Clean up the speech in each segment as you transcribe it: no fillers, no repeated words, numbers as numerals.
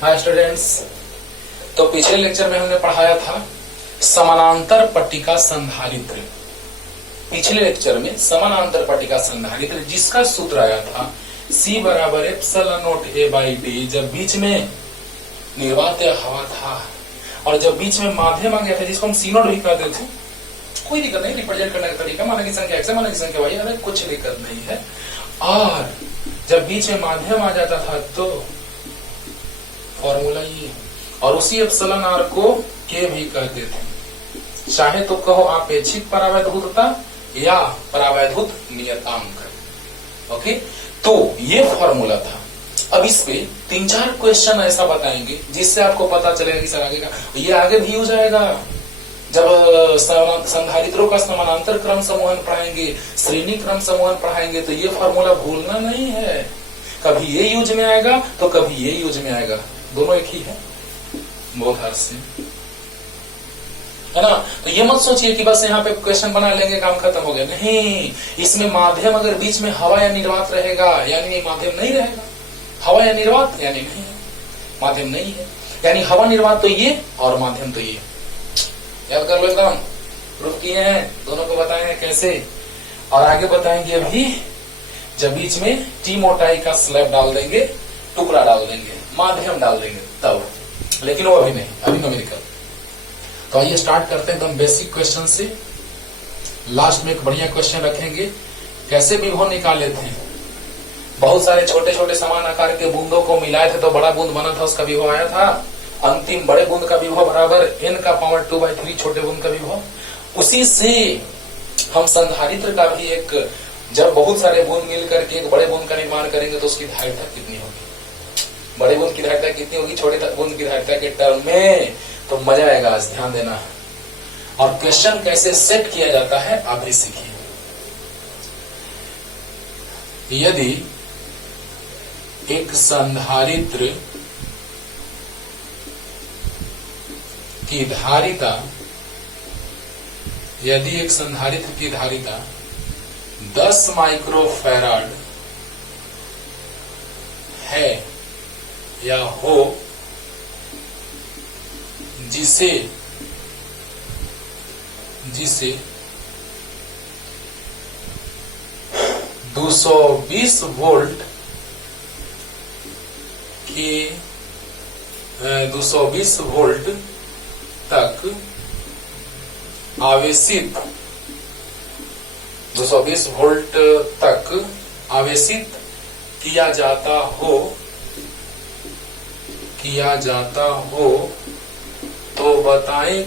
Hi students, तो पिछले lecture में हमने पढ़ाया था समानांतर पट्टिका संधारित्र। पिछले लेक्चर में समानांतर पट्टिका संधारित्र जिसका सूत्र आया था C बराबर epsilon naught A by D, जब बीच में निर्वात या हवा था और जब बीच में माध्यम आ गया था जिसको हम C नॉट भी कहते थे। कोई दिक्कत नहीं, रिप्रेजेंट करने का तरीका माना की संख्या x है, माना की संख्या y है, कुछ दिक्कत नहीं है। और जब बीच में माध्यम आ जाता था तो फॉर्मूला ये, और उसी एप्सिलॉन r को k भी कहते थे। चाहे तो कहो आपेक्षिक परावैद्युतता या परावैद्युत नियतांक। ओके, तो ये फॉर्मूला था। अब इस पे 3-4 क्वेश्चन ऐसा बताएंगे जिससे आपको पता चलेगा कि सर आगे का ये आगे भी हो जाएगा। जब संधारित्रों का समानांतर क्रम समूहन पढ़ाएंगे, श्रेणी क्रम समूहन पढ़ाएंगे, तो ये फॉर्मूला भूलना नहीं है। कभी ये यूज में आएगा तो कभी ये यूज में आएगा, दोनों एक ही है बोथ आर सेम, है ना। तो ये मत सोचिए कि बस यहाँ पे क्वेश्चन बना लेंगे काम खत्म हो गया, नहीं। इसमें माध्यम अगर बीच में हवा या निर्वात रहेगा यानी माध्यम नहीं रहेगा, हवा या निर्वात यानी नहीं है, माध्यम नहीं है, यानी हवा निर्वात तो ये और माध्यम तो ये। याद कर लो, एकदम प्रूफ किए हैं, दोनों को बताए हैं कैसे। और आगे बताएंगे अभी जब बीच में टी मोटाई का स्लैब डाल देंगे, टुकड़ा डाल देंगे, माध्यम डाल देंगे तब, लेकिन वो अभी नहीं, अभी न्यूमेरिकल। तो आइए स्टार्ट करते हैं एकदम बेसिक क्वेश्चन से। लास्ट में एक बढ़िया क्वेश्चन रखेंगे, कैसे विभव निकाले थे। बहुत सारे छोटे छोटे समान आकार के बूंदों को मिलाए थे तो बड़ा बूंद बना था, उसका विभव आया था। अंतिम बड़े बूंद का विभव बराबर n का पावर 2/3 छोटे बूंद का विभव। उसी से हम संधारित्र का भी एक, जब बहुत सारे बूंद मिल करके एक बड़े बूंद का निर्माण करेंगे तो उसकी धारिता कितनी होगी, बड़े बूंद की धारिता कितनी होगी छोटे बूंद की धारिता के टर्म में, तो मजा आएगा। आज ध्यान देना। और क्वेश्चन कैसे सेट किया जाता है आप भी सीखिए। यदि एक संधारित्र की धारिता, यदि एक संधारित्र की धारिता 10 माइक्रोफैराड है या हो, जिसे 220 वोल्ट के 220 वोल्ट तक आवेशित, 220 वोल्ट तक आवेशित किया जाता हो तो बताएं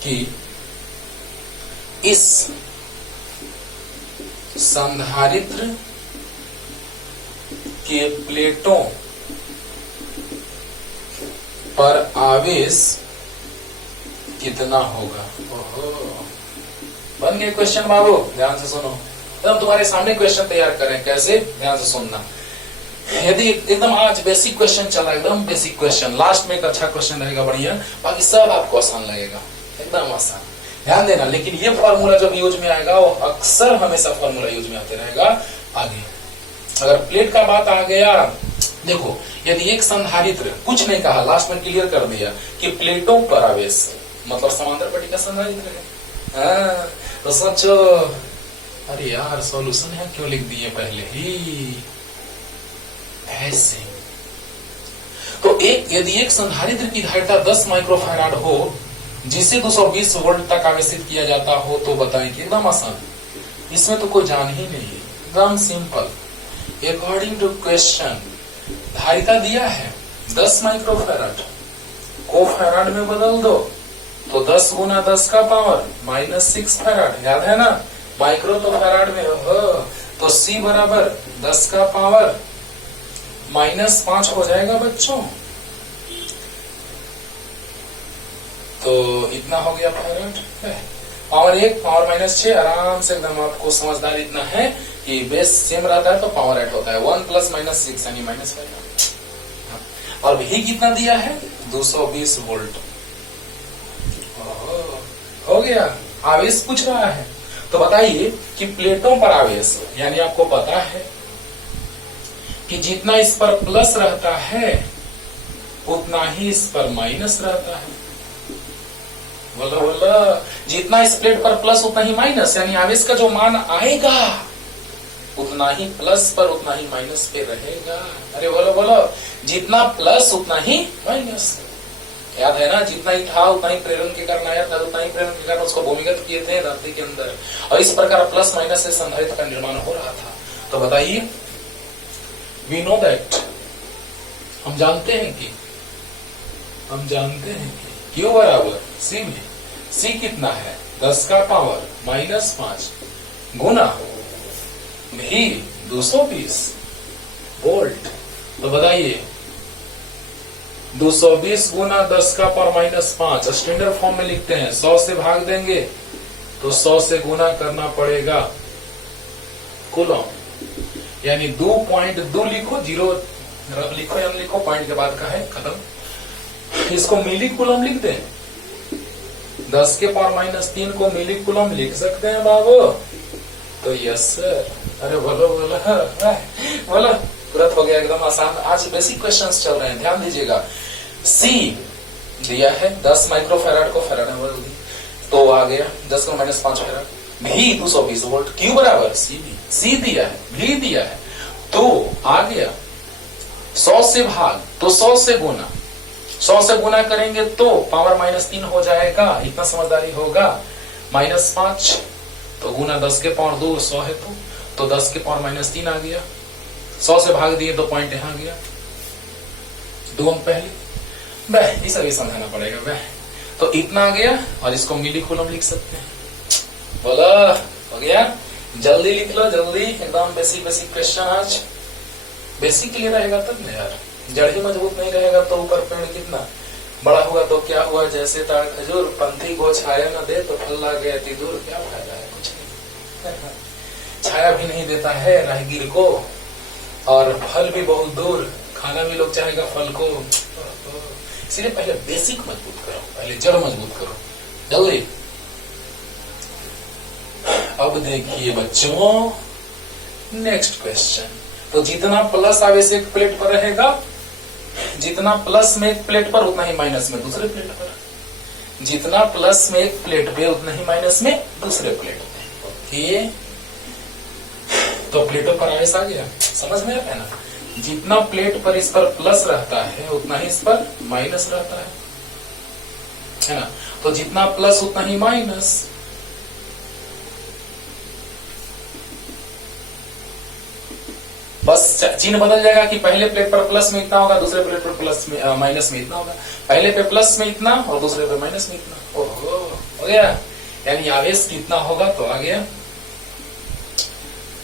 कि इस संधारित्र के प्लेटों पर आवेश कितना होगा। ओहो, बन गए क्वेश्चन बाबू, ध्यान से सुनो। एकदम तुम्हारे सामने क्वेश्चन तैयार करें, कैसे, ध्यान से सुनना। यदि एकदम आज बेसिक क्वेश्चन चला, एकदम बेसिक क्वेश्चन, लास्ट में एक अच्छा क्वेश्चन रहेगा बढ़िया, बाकी सब आपको आसान लगेगा, एकदम आसान। ध्यान देना, लेकिन ये फॉर्मूला जब यूज में आएगा वो अक्सर हमेशा फॉर्मूला यूज में आते रहेगा आगे। अगर प्लेट का बात आ गया, देखो यदि एक संधारित्र, कुछ नहीं कहा, लास्ट में क्लियर कर दिया कि प्लेटों पर आवेश मतलब समांतर पट्टिका संधारित्र है। तो सोचो, अरे यार सॉल्यूशन है क्यों लिख दिए पहले ही ऐसे। तो यदि एक संधारित्र की धारिता 10 माइक्रोफैराड हो जिसे 220 वोल्ट तक आवेशित किया जाता हो तो बताएं कि, एकदम आसान, इसमें तो कोई जान ही नहीं है, एकदम सिंपल। अकॉर्डिंग टू क्वेश्चन धारिता दिया है 10 माइक्रोफैराड को फैराड में बदल दो तो 10 गुना 10 का पावर -6 फैराड, याद है ना, माइक्रो तो फैराड में हो, तो C बराबर 10 का पावर -5 हो जाएगा बच्चों। तो इतना हो गया फैराड, पावर 1 पावर -6, आराम से एकदम आपको समझदार इतना है कि बेस सेम रहता है तो पावर 8 होता है, 1 + -6 यानी -5। और भी कितना दिया है 220 वोल्ट। हो गया, आवेश पूछ रहा है तो बताइए कि प्लेटों पर आवेश, यानी आपको पता है कि जितना इस पर प्लस रहता है उतना ही इस पर माइनस रहता है। बोला बोला, जितना इस प्लेट पर प्लस उतना ही माइनस, यानी आवेश का जो मान आएगा उतना ही प्लस पर उतना ही माइनस पे रहेगा। अरे बोलो बोलो, जितना प्लस उतना ही माइनस। याद है ना, जितना ही था उतना ही प्रेरण के कारण आया था, उतना ही प्रेरण के कारण उसको भूमिगत किए थे धरती के अंदर, और इस प्रकार प्लस माइनस से संधारित्र का निर्माण हो रहा था। तो बताइए, वी नो दैट, हम जानते हैं कि Q बराबर C में C कितना है 10 का पावर -5 गुना V 220 वोल्ट। तो बताइए 220 गुना 10 का पावर -5 स्टैंडर्ड फॉर्म में लिखते हैं, 100 से भाग देंगे तो 100 से गुना करना पड़ेगा कूलम, यानी 2.2 लिखो, 0 लिखो या लिखो, पॉइंट के बाद का है, खत्म। इसको मिली कूलम लिख दें, 10 के पावर -3 को मिली कूलम लिख सकते हैं बाबू। तो यस सर। अरे बोलो बोलो बोलो, तुरंत हो गया, एकदम आसान। आज बेसिक क्वेश्चंस चल रहे हैं, ध्यान दीजिएगा। C दिया है 10 माइक्रोफैराड को फैराड में बदल दी तो आ गया 10 को -5 फैराड। V 220 वोल्ट, Q बराबर C दिया है, V दिया है, तो आ गया 100 से भाग तो 100 से गुना, 100 से गुना करेंगे तो पावर -3 हो जाएगा, इतना समझदारी होगा। -5 तो गुना 10 के पावर 2, 100 है तो 10 के पावर -3 आ गया, 100 से भाग दिए तो पॉइंट यहां गया, 2 अंक पहले। वह इसे भी समझाना पड़ेगा वह, तो इतना आ गया, और इसको मिली कूलम लिख सकते हैं। बोला हो गया, जल्दी लिख लो, जल्दी, एकदम बेसिक क्वेश्चन। आज बेसिक क्लियर रहेगा तब ना यार, जड़ ही मजबूत नहीं रहेगा तो ऊपर पेड़ कितना बड़ा हुआ तो क्या हुआ, जैसे ताड़ खजूर, पंथी को छाया न दे तो फल ला गया अति दूर, क्या फायदा है, कुछ नहीं। छाया भी नहीं देता है राहगीर को, और फल भी बहुत दूर, खाना भी लोग चाहेगा फल को। इसलिए पहले बेसिक मजबूत करो, पहले जड़ मजबूत करो, जल्दी। अब देखिए बच्चों, नेक्स्ट क्वेश्चन। तो जितना प्लस आवेश एक प्लेट पर रहेगा, जितना प्लस में एक प्लेट पर उतना ही माइनस में दूसरे प्लेट पर, जितना प्लस में एक प्लेट पे उतना ही माइनस में दूसरे प्लेट पे। ओके, तो प्लेटों पर आवेश आ गया, समझ में आता है ना। जितना प्लेट पर इस पर प्लस रहता है उतना ही इस पर माइनस रहता है ना। तो जितना प्लस उतना ही माइनस, बस चिन्ह बदल जाएगा कि पहले प्लेट पर प्लस में इतना होगा, दूसरे प्लेट पर प्लस में माइनस में इतना होगा, पहले पे प्लस में इतना और दूसरे पे माइनस में इतना। ओहो, हो गया, यानी आवेश कितना होगा तो आ गया।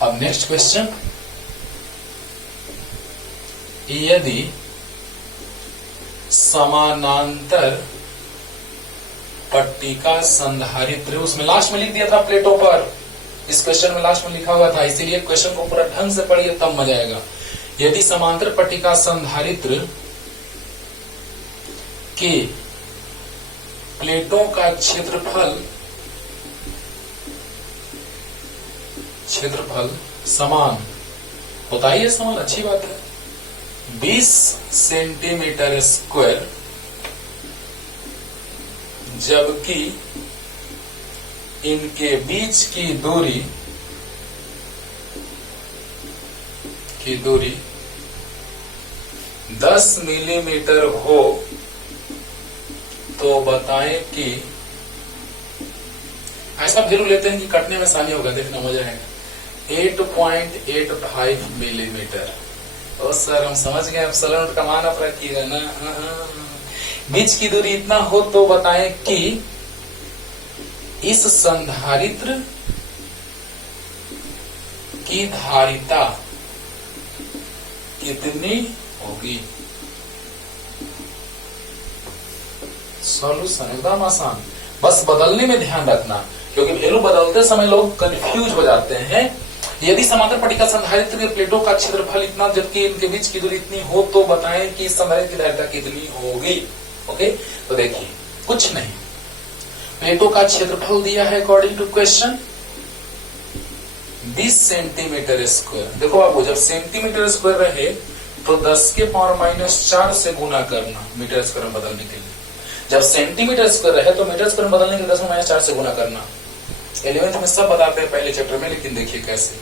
अब नेक्स्ट क्वेश्चन, यदि समानांतर पट्टिका संधारित्र, उसमें लास्ट में लिख दिया था प्लेटों पर, इस क्वेश्चन में लास्ट में लिखा हुआ था, इसीलिए क्वेश्चन को पूरा ढंग से पढ़िए तब मजा आएगा। यदि समांतर पट्टिका संधारित्र के प्लेटों का क्षेत्रफल समान होता ही है, समान, अच्छी बात है, 20 सेंटीमीटर स्क्वायर, जबकि इनके बीच की दूरी 10 मिलीमीटर हो, तो बताएं कि, ऐसा जरूर लेते हैं कि कटने में आसानी होगा, देखना मजा आएगा। 8.85 मिलीमीटर। ओ सर हम समझ गए, अब सलन का मान आप रखिएगा ना। बीच की दूरी इतना हो तो बताएं कि इस संधारित्र की धारिता कितनी होगी। सॉल्यूशन एकदम आसान, बस बदलने में ध्यान रखना, क्योंकि वैल्यू बदलते समय लोग कंफ्यूज हो जाते हैं। यदि समांतर पट्टिका संधारित्र के प्लेटों का क्षेत्रफल इतना, जबकि इनके बीच की दूरी इतनी हो, तो बताएं कि इस संधारित्र की धारिता कितनी होगी। ओके, तो देखिए, कुछ नहीं, प्लेटों का क्षेत्रफल दिया है according to question 20 centimetre square. देखो बाबू, जब सेंटीमीटर स्क्वायर रहे तो 10 के पावर माइनस 4 से गुना करना मीटर स्क्वायर में बदलने के लिए। जब सेंटीमीटर स्क्वायर रहे तो मीटर स्क्वायर में बदलने के लिए 10 में माइनस 4 से गुना करना। 11th में सब बताते हैं पहले चैप्टर में, लेकिन देखिए कैसे।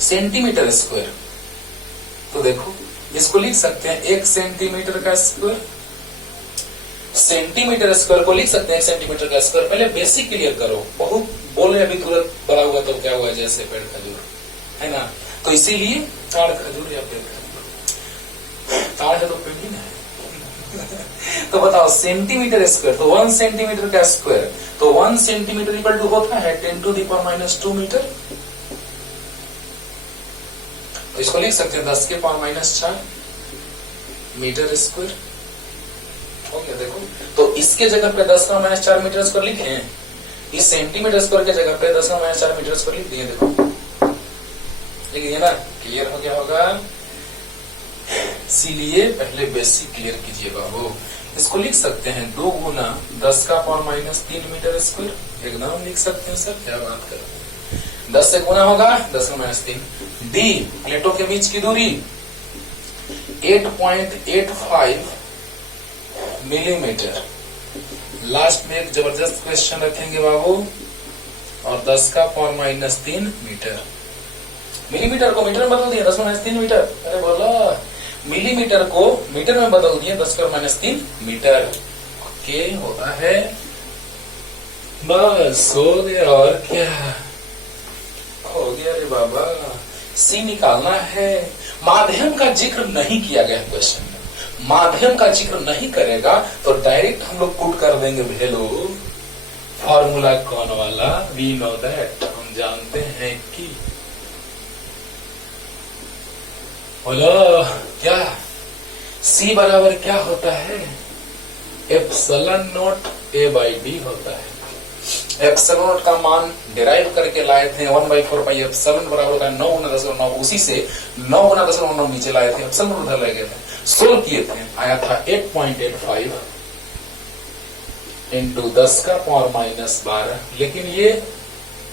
सेंटीमीटर स्क्वायर, तो देखो इसको लिख सकते हैं 1 सेंटीमीटर का स्क्वायर। सेंटीमीटर स्क्वायर को लिख सकते हैं 1 सेंटीमीटर का स्क्वायर। पहले बेसिक क्लियर करो, बहुत बोले अभी तुरंत बड़ा हुआ तो क्या हुआ, जैसे पेड़ खजूर है ना, तो इसीलिए ताड़ खजूर या पेड़ खजूर, ताड़ है तो पेड़ ही ना है। तो बताओ सेंटीमीटर स्क्वायर, तो 1 सेंटीमीटर का स्क्वायर, तो 1 सेंटीमीटर इक्वल टू होता है 10 to the power minus 2 metre. तो इसको लिख सकते हैं 10 के power minus 4 metre square. Okay, देखो तो इसके जगह पे 10 का माइनस 4 मीटर स्क्वायर लिखे हैं, इस सेंटीमीटर स्क्वायर के जगह पे 10 का माइनस 4 मीटर स्क्वायर लिख दिए। देखो लिख दिए ना, क्लियर हो गया होगा। इसीलिए पहले बेसिक क्लियर कीजिए बाबू। इसको लिख सकते हैं 2 गुना 10 का पावर माइनस 3 मीटर स्क्वायर। एकदम लिख सकते हैं सर, क्या बात कर, 10 से गुना होगा 10 का माइनस 3। डी, प्लेटों के बीच की दूरी 8.85 मिलीमीटर। लास्ट में एक जबरदस्त क्वेश्चन रखेंगे बाबू, और 10 का पावर माइनस 3 मीटर। मिलीमीटर को मीटर में बदल दिए 10 का माइनस 3 मीटर। अरे बोला, मिलीमीटर को मीटर में बदल दिए 10 का माइनस 3 मीटर। ओके, होता है, बस हो गया। और क्या हो गया रे बाबा, सी निकालना है। माध्यम का जिक्र नहीं किया गया क्वेश्चन में, माध्यम का जिक्र नहीं करेगा तो डायरेक्ट हम लोग पुट कर देंगे वैल्यू। फॉर्मूला कौन वाला, वी नो दैट, हम जानते हैं कि बोलो क्या, C बराबर क्या होता है, epsilon naught A by D होता है। एप्सिलॉन नॉट का मान डिराइव करके लाए थे 1/4 पाई एप्सिलॉन बराबर होता है 9 गुना 10/9, उसी से 9 गुना 10/9 नीचे लाए थे, एप्सिलॉन उधर ले गए थे, सोल्व किए थे, आया था 8.85 इंटू 10 का पावर माइनस 12। लेकिन ये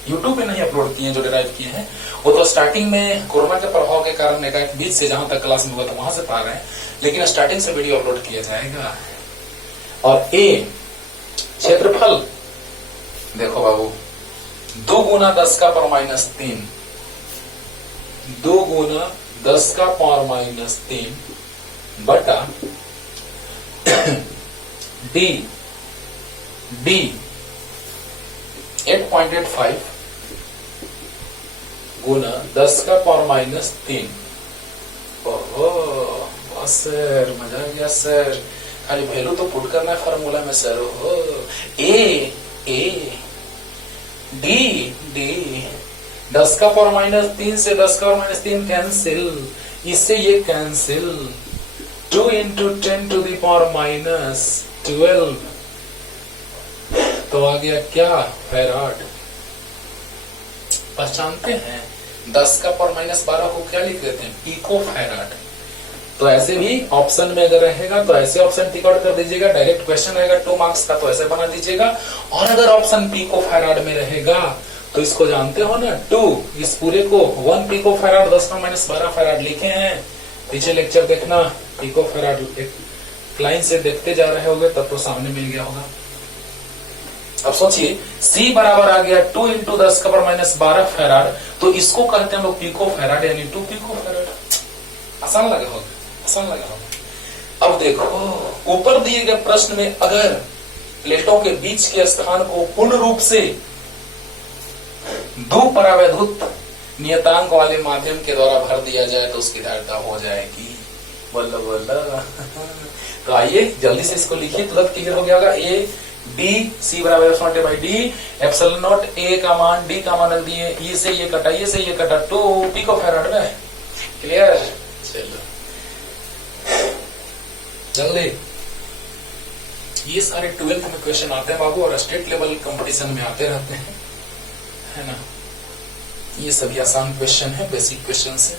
यूट्यूब पे नहीं अपलोड किए जो डिराइव किए हैं, वो तो स्टार्टिंग में कोरोना के प्रभाव के कारण एक बीच से जहां तक क्लास में हुआ था वहां से पा रहे हैं, लेकिन स्टार्टिंग से वीडियो अपलोड किया जाएगा। और ए क्षेत्रफल देखो बाबू, 2 गुना 10 का पावर माइनस 3, 2 गुना 10 का पावर माइनस 3 बटा डी, डी 8.85 गुना 10 का पावर माइनस 3। ओहो बस सर, मजा आ गया सर, खाली वैल्यू तो पुट करना है फार्मूला में सर। ओहो, ए डी, डी 10 का पावर माइनस 3 से 10 का पावर माइनस 3 कैंसिल, इससे ये cancel, 2 into 10 to the power minus 12, तो आ गया क्या, फैराड। पहचानते हैं 10 का पावर माइनस 12 को क्या लिख देते हैं, पिको फैराड। तो ऐसे भी ऑप्शन में अगर रहेगा तो ऐसे ऑप्शन टिक आउट कर दीजिएगा, डायरेक्ट क्वेश्चन रहेगा 2 मार्क्स का तो ऐसे बना दीजिएगा। और अगर ऑप्शन पिको फैराड में रहेगा तो इसको जानते हो ना 2, इस पूरे को 1 पिको फैराड 10 का माइनस 12 फैराड लिखे हैं। पीछे लेक्चर देखना, पिको फैराड एक लाइन से देखते जा रहे होगे तब तो सामने मिल गया होगा। अब सोचिए C बराबर आ गया 2 इंटू 10 का पावर माइनस 12 फैराड, तो इसको कहते हैं लोग पिको फैराड, यानी 2 पिको फैराड। आसान लगा होगा, आसान लगा होगा। अब देखो ऊपर दिए गए प्रश्न में अगर प्लेटों के बीच के स्थान को पूर्ण रूप से 2 परावैद्युत नियतांक वाले माध्यम के द्वारा भर दिया जाए तो उसकी धारिता हो जाएगी। बोलो बोलो। तो आइए जल्दी से इसको लिखिए, तुरंत क्लियर हो गया होगा। ए डी, सी बराबर epsilon by D, epsilon naught ए का मान डी का मान रख दिए, ये से ये कटा, ये से ये कटा, 2 पिको फैराड में। क्लियर, चलो जल्दी। ये सारे 12th में क्वेश्चन आते हैं बाबू, और स्टेट लेवल कंपटीशन में आते रहते हैं, है ना। ये सभी आसान क्वेश्चन है, बेसिक क्वेश्चन है।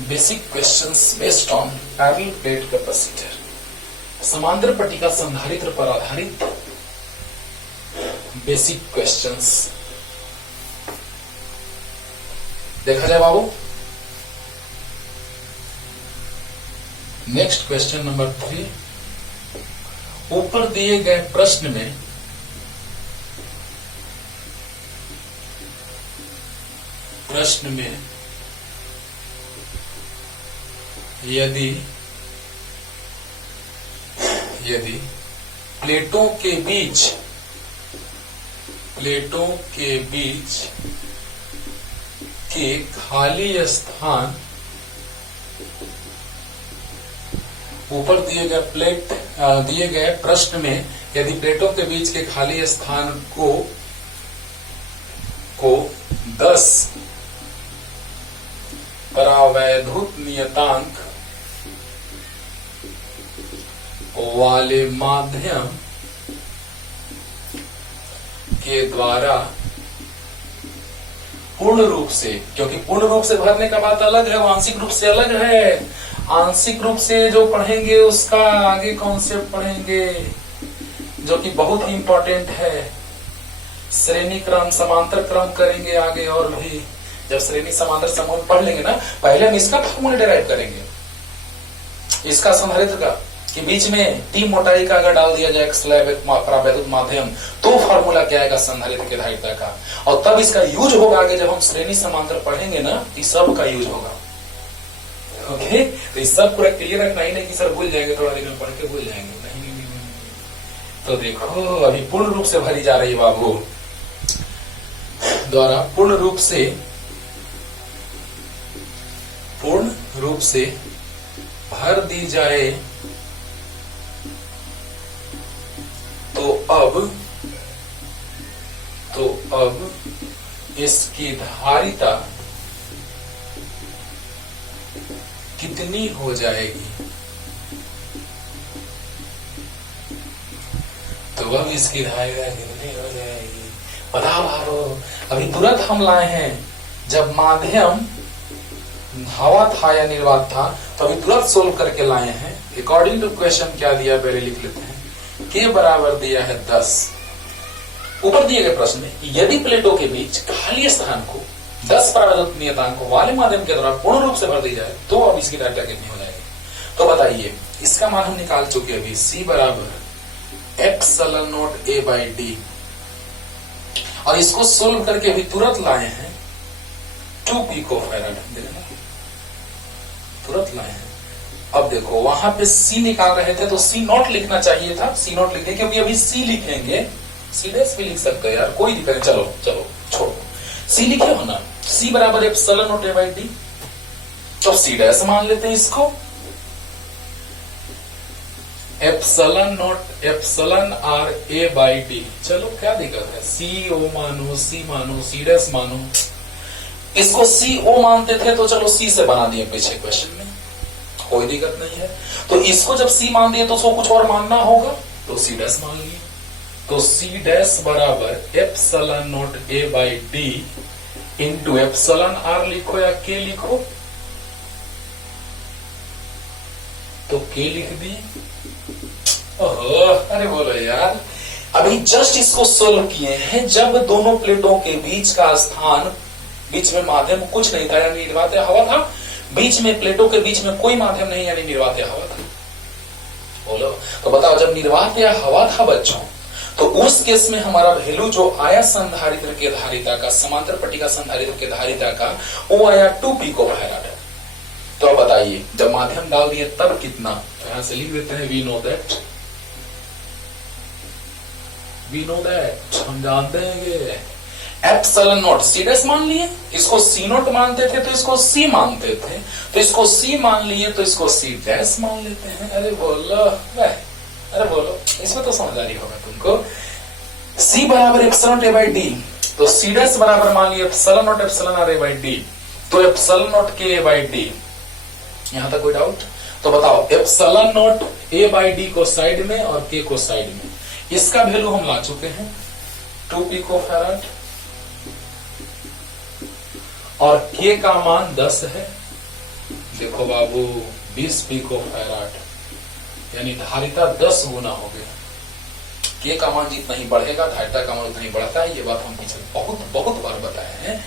Basic questions based on parallel plate capacitor, समांतर पट्टिका संधारित्र पर आधारित बेसिक क्वेश्चंस। देखा जाए बाबू, नेक्स्ट क्वेश्चन नंबर 3। ऊपर दिए गए प्रश्न में यदि प्लेटों के बीच के खाली स्थान, ऊपर दिए गए प्रश्न में यदि प्लेटों के बीच के खाली स्थान को 10 परावैद्युत नियतांक वाले माध्यम के द्वारा पूर्ण रूप से, क्योंकि पूर्ण रूप से भरने का बात अलग है, आंशिक रूप से अलग है। आंशिक रूप से जो पढ़ेंगे उसका आगे कॉन्सेप्ट पढ़ेंगे जो कि बहुत ही इंपॉर्टेंट है। श्रेणी क्रम, समांतर क्रम करेंगे आगे, और भी जब श्रेणी समांतर समूह पढ़ लेंगे ना, पहले हम इसका फॉर्मूला डिराइव करेंगे, इसका संधारित्र का, कि बीच में टी मोटाई का अगर डाल दिया जाए स्लैब परावैद्युत माध्यम तो फॉर्मूला क्या आएगा संधारित्र की धारिता का, और तब इसका यूज होगा आगे जब हम श्रेणी समांतर पढ़ेंगे ना, इस सब का यूज होगा। ओके, तो इस सब पूरा क्लियर रखना ही नहीं कि सर भूल जाएंगे, थोड़ा देर में पढ़ के भूल जाएंगे, नहीं। तो देखो अभी पूर्ण रूप से भरी जा रही है बाबू, द्वारा पूर्ण रूप से भर दी जाए तो अब इसकी धारिता कितनी हो जाएगी? तो अब इसकी धारिता कितनी हो जाएगी? बताओ बाबू, अभी तुरंत हम लाए हैं, जब माध्यम हवा था या निर्वात था तो अभी तुरंत सोल्व करके लाए हैं। अकॉर्डिंग टू क्वेश्चन क्या दिया पहले लिख लेते हैं। के बराबर दिया है 10। ऊपर दिए गए प्रश्न में यदि प्लेटों के बीच खाली स्थान को 10 परावैद्युत नियतांक वाले माध्यम के द्वारा पूर्ण रूप से भर दी जाए तो अब इसकी धारिता कितनी हो जाएगी? तो बताइए, इसका मान हम निकाल चुके अभी। C बराबर epsilon naught A by D, और इसको सोल्व करके अभी तुरंत लाए हैं 2 पिकोफैराड, तुरंत लाए हैं। अब देखो वहां पे C निकाल रहे थे तो C नॉट लिखना चाहिए था, C नॉट लिखे, क्योंकि अभी C लिखेंगे, C डैश भी लिख सकते हैं यार, कोई दिक्कत नहीं। चलो छोड़ो, C लिखे हो ना, C बराबर epsilon naught A by D, तो C डैश मान लेते हैं इसको, epsilon R A by D। चलो क्या दिक्कत है, C O मानो, C मानो, C डैश मानो, इसको C O मानते थे तो चलो C से बना दिए पीछे क्वेश्चन में, कोई दिक्कत नहीं है। तो इसको जब C मान दिए तो उसको कुछ और मानना होगा, तो C डैश मान लिए। तो C डैश बराबर epsilon naught A by D into epsilon R लिखो या K लिखो, तो K लिख दी। ओहो, अरे बोलो यार, अभी जस्ट इसको सोल्व किए हैं जब दोनों प्लेटों के बीच का स्थान, बीच में माध्यम कुछ नहीं था यानी निर्वात हवा था, बीच में प्लेटों के बीच में कोई माध्यम नहीं यानी निर्वात हवा था। बोलो, तो बताओ जब निर्वात हवा था बच्चों, तो उस केस में हमारा वैल्यू जो आया संधारित्र के धारिता का, समांतर पट्टिका संधारित्र के धारिता का, वो आया 2 पिकोफैराड। तो अब बताइए जब माध्यम डाल दिए तब कितना, तो यहां से लिख देते हैं वी नो दैट, हम जानते हैं कि एप्सिलॉन नॉट C डैश मान लिए, इसको C नॉट मानते थे तो इसको C मानते थे, तो इसको C मान लिए तो इसको C डैश मान लेते हैं। अरे बोलो, इसमें तो समझ आ रही होगा तुमको। C बराबर एप्सिलॉन A बाई D, तो C डैश बराबर मान लिए epsilon naught epsilon R A by D, तो epsilon naught K A by D। यहां तक कोई डाउट? तो बताओ epsilon naught A by D को साइड में और K को साइड में, इसका वैल्यू हम ला चुके हैं 2 पिकोफैराड, और K का मान 10 है। देखो बाबू 20 पिकोफैराड, यानी धारिता 10 गुना हो गया। के का मान जितना ही बढ़ेगा धारिता का मान उतना ही बढ़ता है। ये बात हम पीछे बहुत बहुत बार बताए हैं।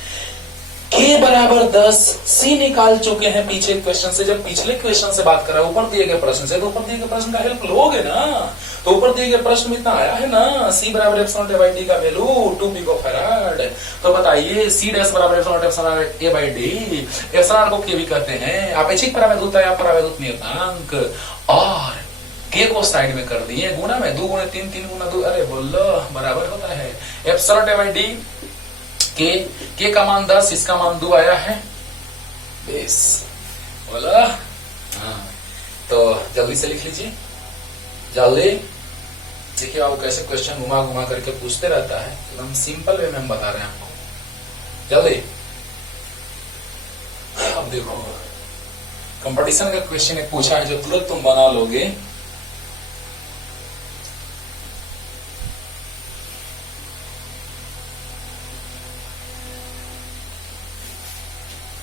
के बराबर 10 सी निकाल चुके हैं पीछे क्वेश्चन से। जब पिछले क्वेश्चन से बात कर रहा है ऊपर दिए गए प्रश्न से, तो ऊपर दिए गए प्रश्न का हेल्प लोगे ना। तो ऊपर दिए गए प्रश्न में इतना आया है ना, सी बराबर एप्सिलॉन ए बाई डी का वैल्यू 2 पिकोफैराड। तो बताइए सी डैश बराबर epsilon A by D. Epsilon को के भी कहते हैं, आपेक्षिक परावैद्युत या परावैद्युत नियतांक। और के को साइड में कर दिए, गुणा में 2 गुणे 3 3 गुना 2, अरे बोलो बराबर होता है एप्सिलॉन ए बाई डी। के का मान 10, इसका मान 2 आया है। बेस बोला हाँ। तो जल्दी से लिख लीजिए, जल्दी देखिए। आप कैसे क्वेश्चन घुमा घुमा करके पूछते रहता है, एकदम सिंपल वे में हम बता रहे हैं आपको। जल्दी अब देखो, कंपटीशन का क्वेश्चन एक पूछा है जो तुरंत तुम बना लोगे।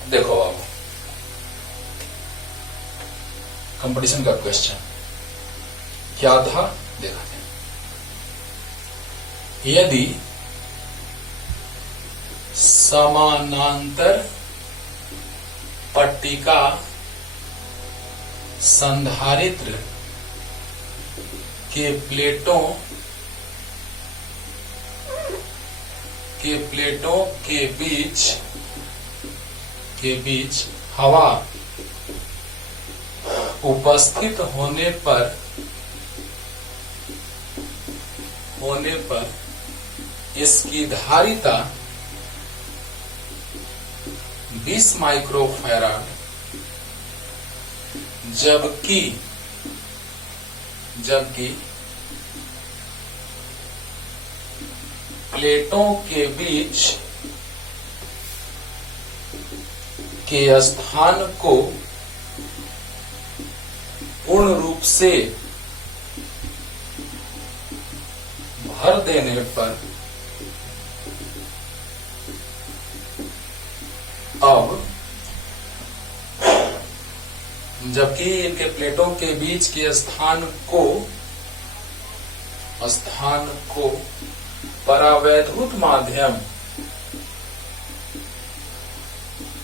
देखो अब कंपटीशन का क्वेश्चन क्या था देखा जाए। यदि समानांतर पट्टिका संधारित्र के प्लेटों के बीच हवा उपस्थित होने पर इसकी धारिता 20 माइक्रोफैराड, जबकि प्लेटों के बीच के स्थान को पूर्ण रूप से भर देने पर अब जबकि इनके प्लेटों के बीच के स्थान को परावैद्युत माध्यम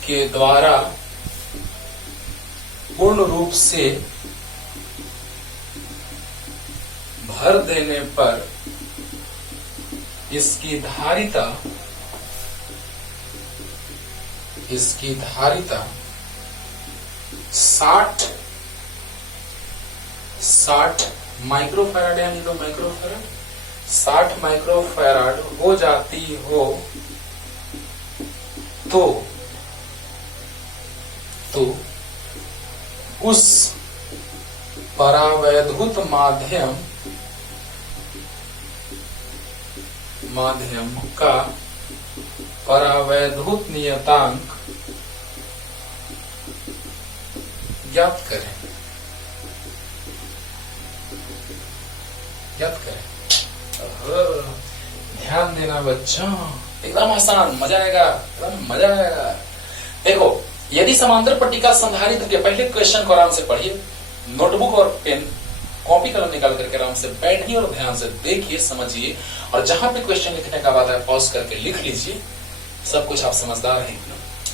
के द्वारा पूर्ण रूप से भर देने पर इसकी धारिता 60 माइक्रोफैराड, यानी तो माइक्रोफैराड 60 माइक्रोफैराड हो जाती हो तो उस परावैद्युत माध्यम का परावैद्युत नियतांक ज्ञात करें। ध्यान देना बच्चों, एकदम आसान, मजा आएगा, एकदम मजा आएगा। देखो, यदि समांतर पट्टिका संधारित्र के पहले क्वेश्चन को आराम से पढ़िए, नोटबुक और पेन कॉपी कलम निकाल करके आराम से बैठिए और ध्यान से देखिए, समझिए, और जहां पे क्वेश्चन लिखने का बात है पॉज करके लिख लीजिए। सब कुछ आप समझदार हैं,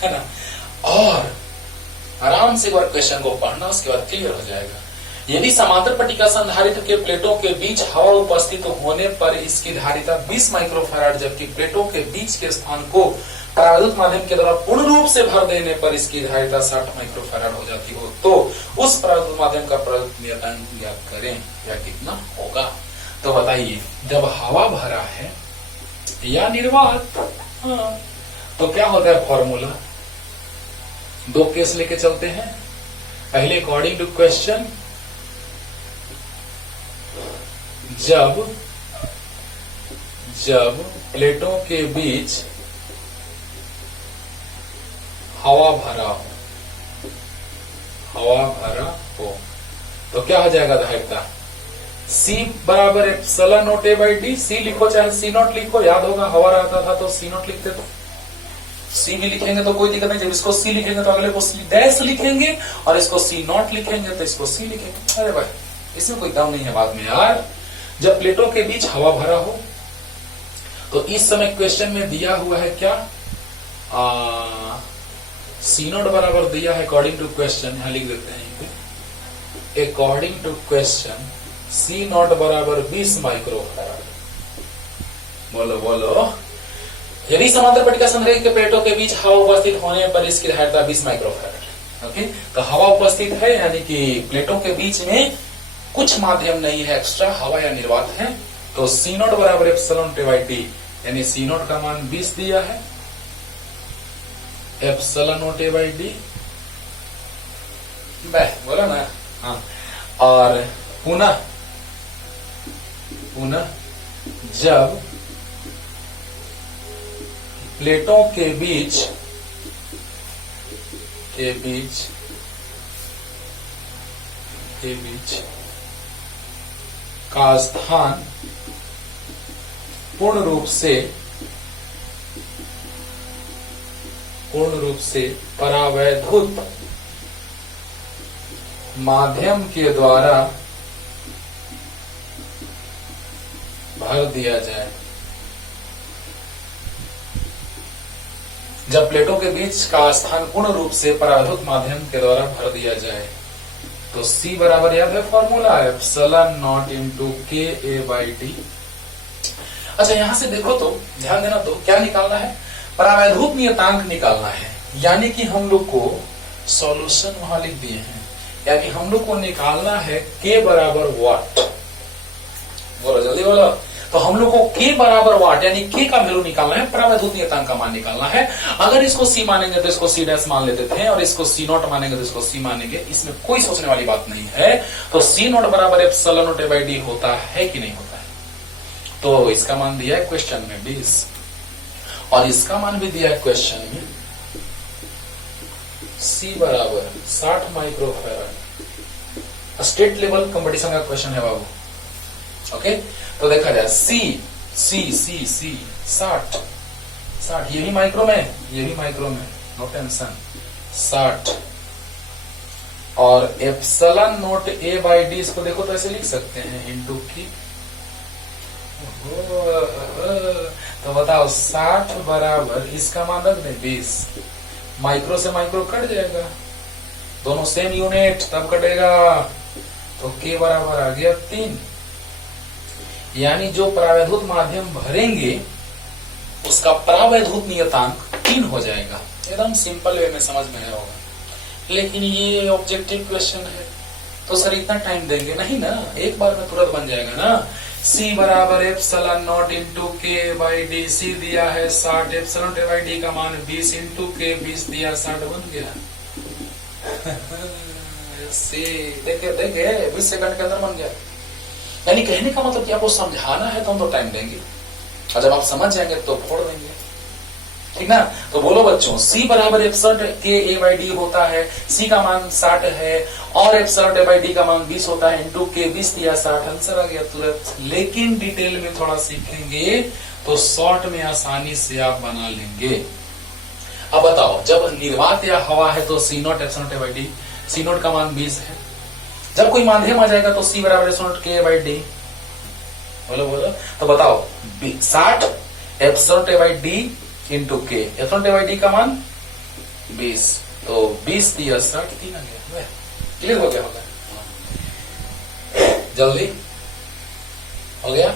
है ना। और आराम से एक बार क्वेश्चन को पढ़ना, उसके बाद क्लियर हो जाएगा। यदि समांतर पट्टिका संधारित्र के प्लेटों के बीच हवा उपस्थित होने पर इसकी धारिता 20 माइक्रोफैराड, जबकि प्लेटों के बीच के स्थान को परावैद्युत माध्यम के द्वारा पूर्ण रूप से भर देने पर इसकी धारिता 60 माइक्रोफैराड हो जाती हो, तो उस परावैद्युत माध्यम का परावैद्युत नियतांक ज्ञात करें, या कितना होगा। तो बताइए, जब हवा भरा है या निर्वात, तो क्या होता है फॉर्मूला। 2 केस लेके चलते हैं। पहले अकॉर्डिंग टू क्वेश्चन, जब प्लेटों के बीच हवा भरा हो तो क्या हो जाएगा धारिता। C बराबर epsilon naught A by D. C लिखो चाहे C नॉट लिखो, याद होगा हवा रहता था तो C नॉट लिखते थे। C भी लिखेंगे तो कोई दिक्कत नहीं, जब इसको C लिखेंगे तो अगले को C डैश लिखेंगे, और इसको C नॉट लिखेंगे तो इसको C लिखेंगे। अरे भाई, इसमें कोई दम नहीं है बात में यार। जब प्लेटों के बीच हवा भरा हो, तो इस समय क्वेश्चन में दिया हुआ है क्या, C0 बराबर दिया है अकॉर्डिंग टू क्वेश्चन, यहां लिख देते हैं, अकॉर्डिंग टू क्वेश्चन C0 बराबर 20 माइक्रोफैराड। बोलो बोलो, यदि समांतर पट्टिका संग्रह के प्लेटों के बीच हवा उपस्थित होने पर इसकी धारिता 20 माइक्रोफैराड। ओके, तो हवा उपस्थित है यानी कि प्लेटों के बीच में कुछ माध्यम नहीं है एक्स्ट्रा, हवा या निर्वात है, तो C0 बराबर एप्सिलॉन टी बाई टी, यानी C0 का मान 20 दिया है, एप्सिलॉन टी बाई डी, बोला ना। हाँ, और पुनः जब प्लेटों के बीच का स्थान पूर्ण रूप से परावैद्युत माध्यम के द्वारा भर दिया जाए। जब प्लेटों के बीच का स्थान पूर्ण रूप से परावैद्युत माध्यम के द्वारा भर दिया जाए, तो C बराबर याद है फॉर्मूला, एप्सिलॉन नॉट इंटू के ए बाई टी। अच्छा, यहां से देखो तो ध्यान देना, तो क्या निकालना है, परावैद्युत नियतांक निकालना है, यानी कि हम लोग को सॉल्यूशन वहां लिख दिए हैं, यानी हम लोग को निकालना है K बराबर वाट। बोलो जल्दी बोलो, तो हम लोग को K बराबर वाट यानी K का वैल्यू निकालना है, परावैद्युत नियतांक का मान निकालना है। अगर इसको C मानेंगे तो इसको C डैश मान लेते थे, और इसको C0 मानेंगे तो इसको C मानेंगे, इसमें कोई सोचने वाली बात नहीं है। तो C0 बराबर एप्सिलॉन नॉट बाई डी होता है कि नहीं होता है, तो इसका मान दिया है क्वेश्चन में 20, और इसका मान भी दिया है क्वेश्चन में, C बराबर 60 माइक्रोफैराड। स्टेट लेवल कंपटीशन का क्वेश्चन है बाबू। ओके, तो देखा जाए C 60, ये भी माइक्रो में, नो टेंशन, 60, और epsilon note A by D, इसको देखो तो ऐसे लिख सकते हैं, इंटू की। तो बताओ 60 बराबर, इसका मान रख दे 20, माइक्रो से माइक्रो कट जाएगा, दोनों सेम यूनिट, तब कटेगा, तो K बराबर आ गया 3, यानी जो परावैद्युत माध्यम भरेंगे उसका परावैद्युत नियतांक 3 हो जाएगा। एकदम सिंपल वे में समझ में आया होगा, लेकिन ये ऑब्जेक्टिव क्वेश्चन है, तो सर इतना टाइम देंगे नहीं ना, एक बार में तुरंत बन जाएगा ना। C बराबर एप्सिलॉन नॉट इंटू के बाई डी, C दिया है 60, एप्सिलॉन टी बाई डी का मान 20 इंटू के, 20 दिया 60 बन गया। देखे 20 सेकंड के अंदर बन गया। यानी कहने का मतलब कि आपको समझाना है तो हम तो टाइम देंगे, और जब आप समझ जाएंगे तो फोड़ देंगे, ठीक ना। तो बोलो बच्चों, C बराबर एप्सिलॉन के ए बाई डी होता है, C का मान 60 है, और एप्सिलॉन टी बाई डी का मान 20 होता है, इंटू के 20 दिया 60, आंसर आ गया तुरंत। लेकिन डिटेल में थोड़ा सीखेंगे तो शॉर्ट में आसानी से आप बना लेंगे। अब बताओ, जब निर्वात या हवा है तो C0 epsilon T by D, C0 का मान 20 है, जब कोई माध्यम आ जाएगा तो C बराबर एप्सिलॉन के बाई डी। बोलो, तो बताओ 60 epsilon T by D into के, एप्सिलॉन टी बाई डी का मान 20, तो 20 दिया 60, 3 आ गया। क्लियर हो गया होगा, जल्दी हो गया।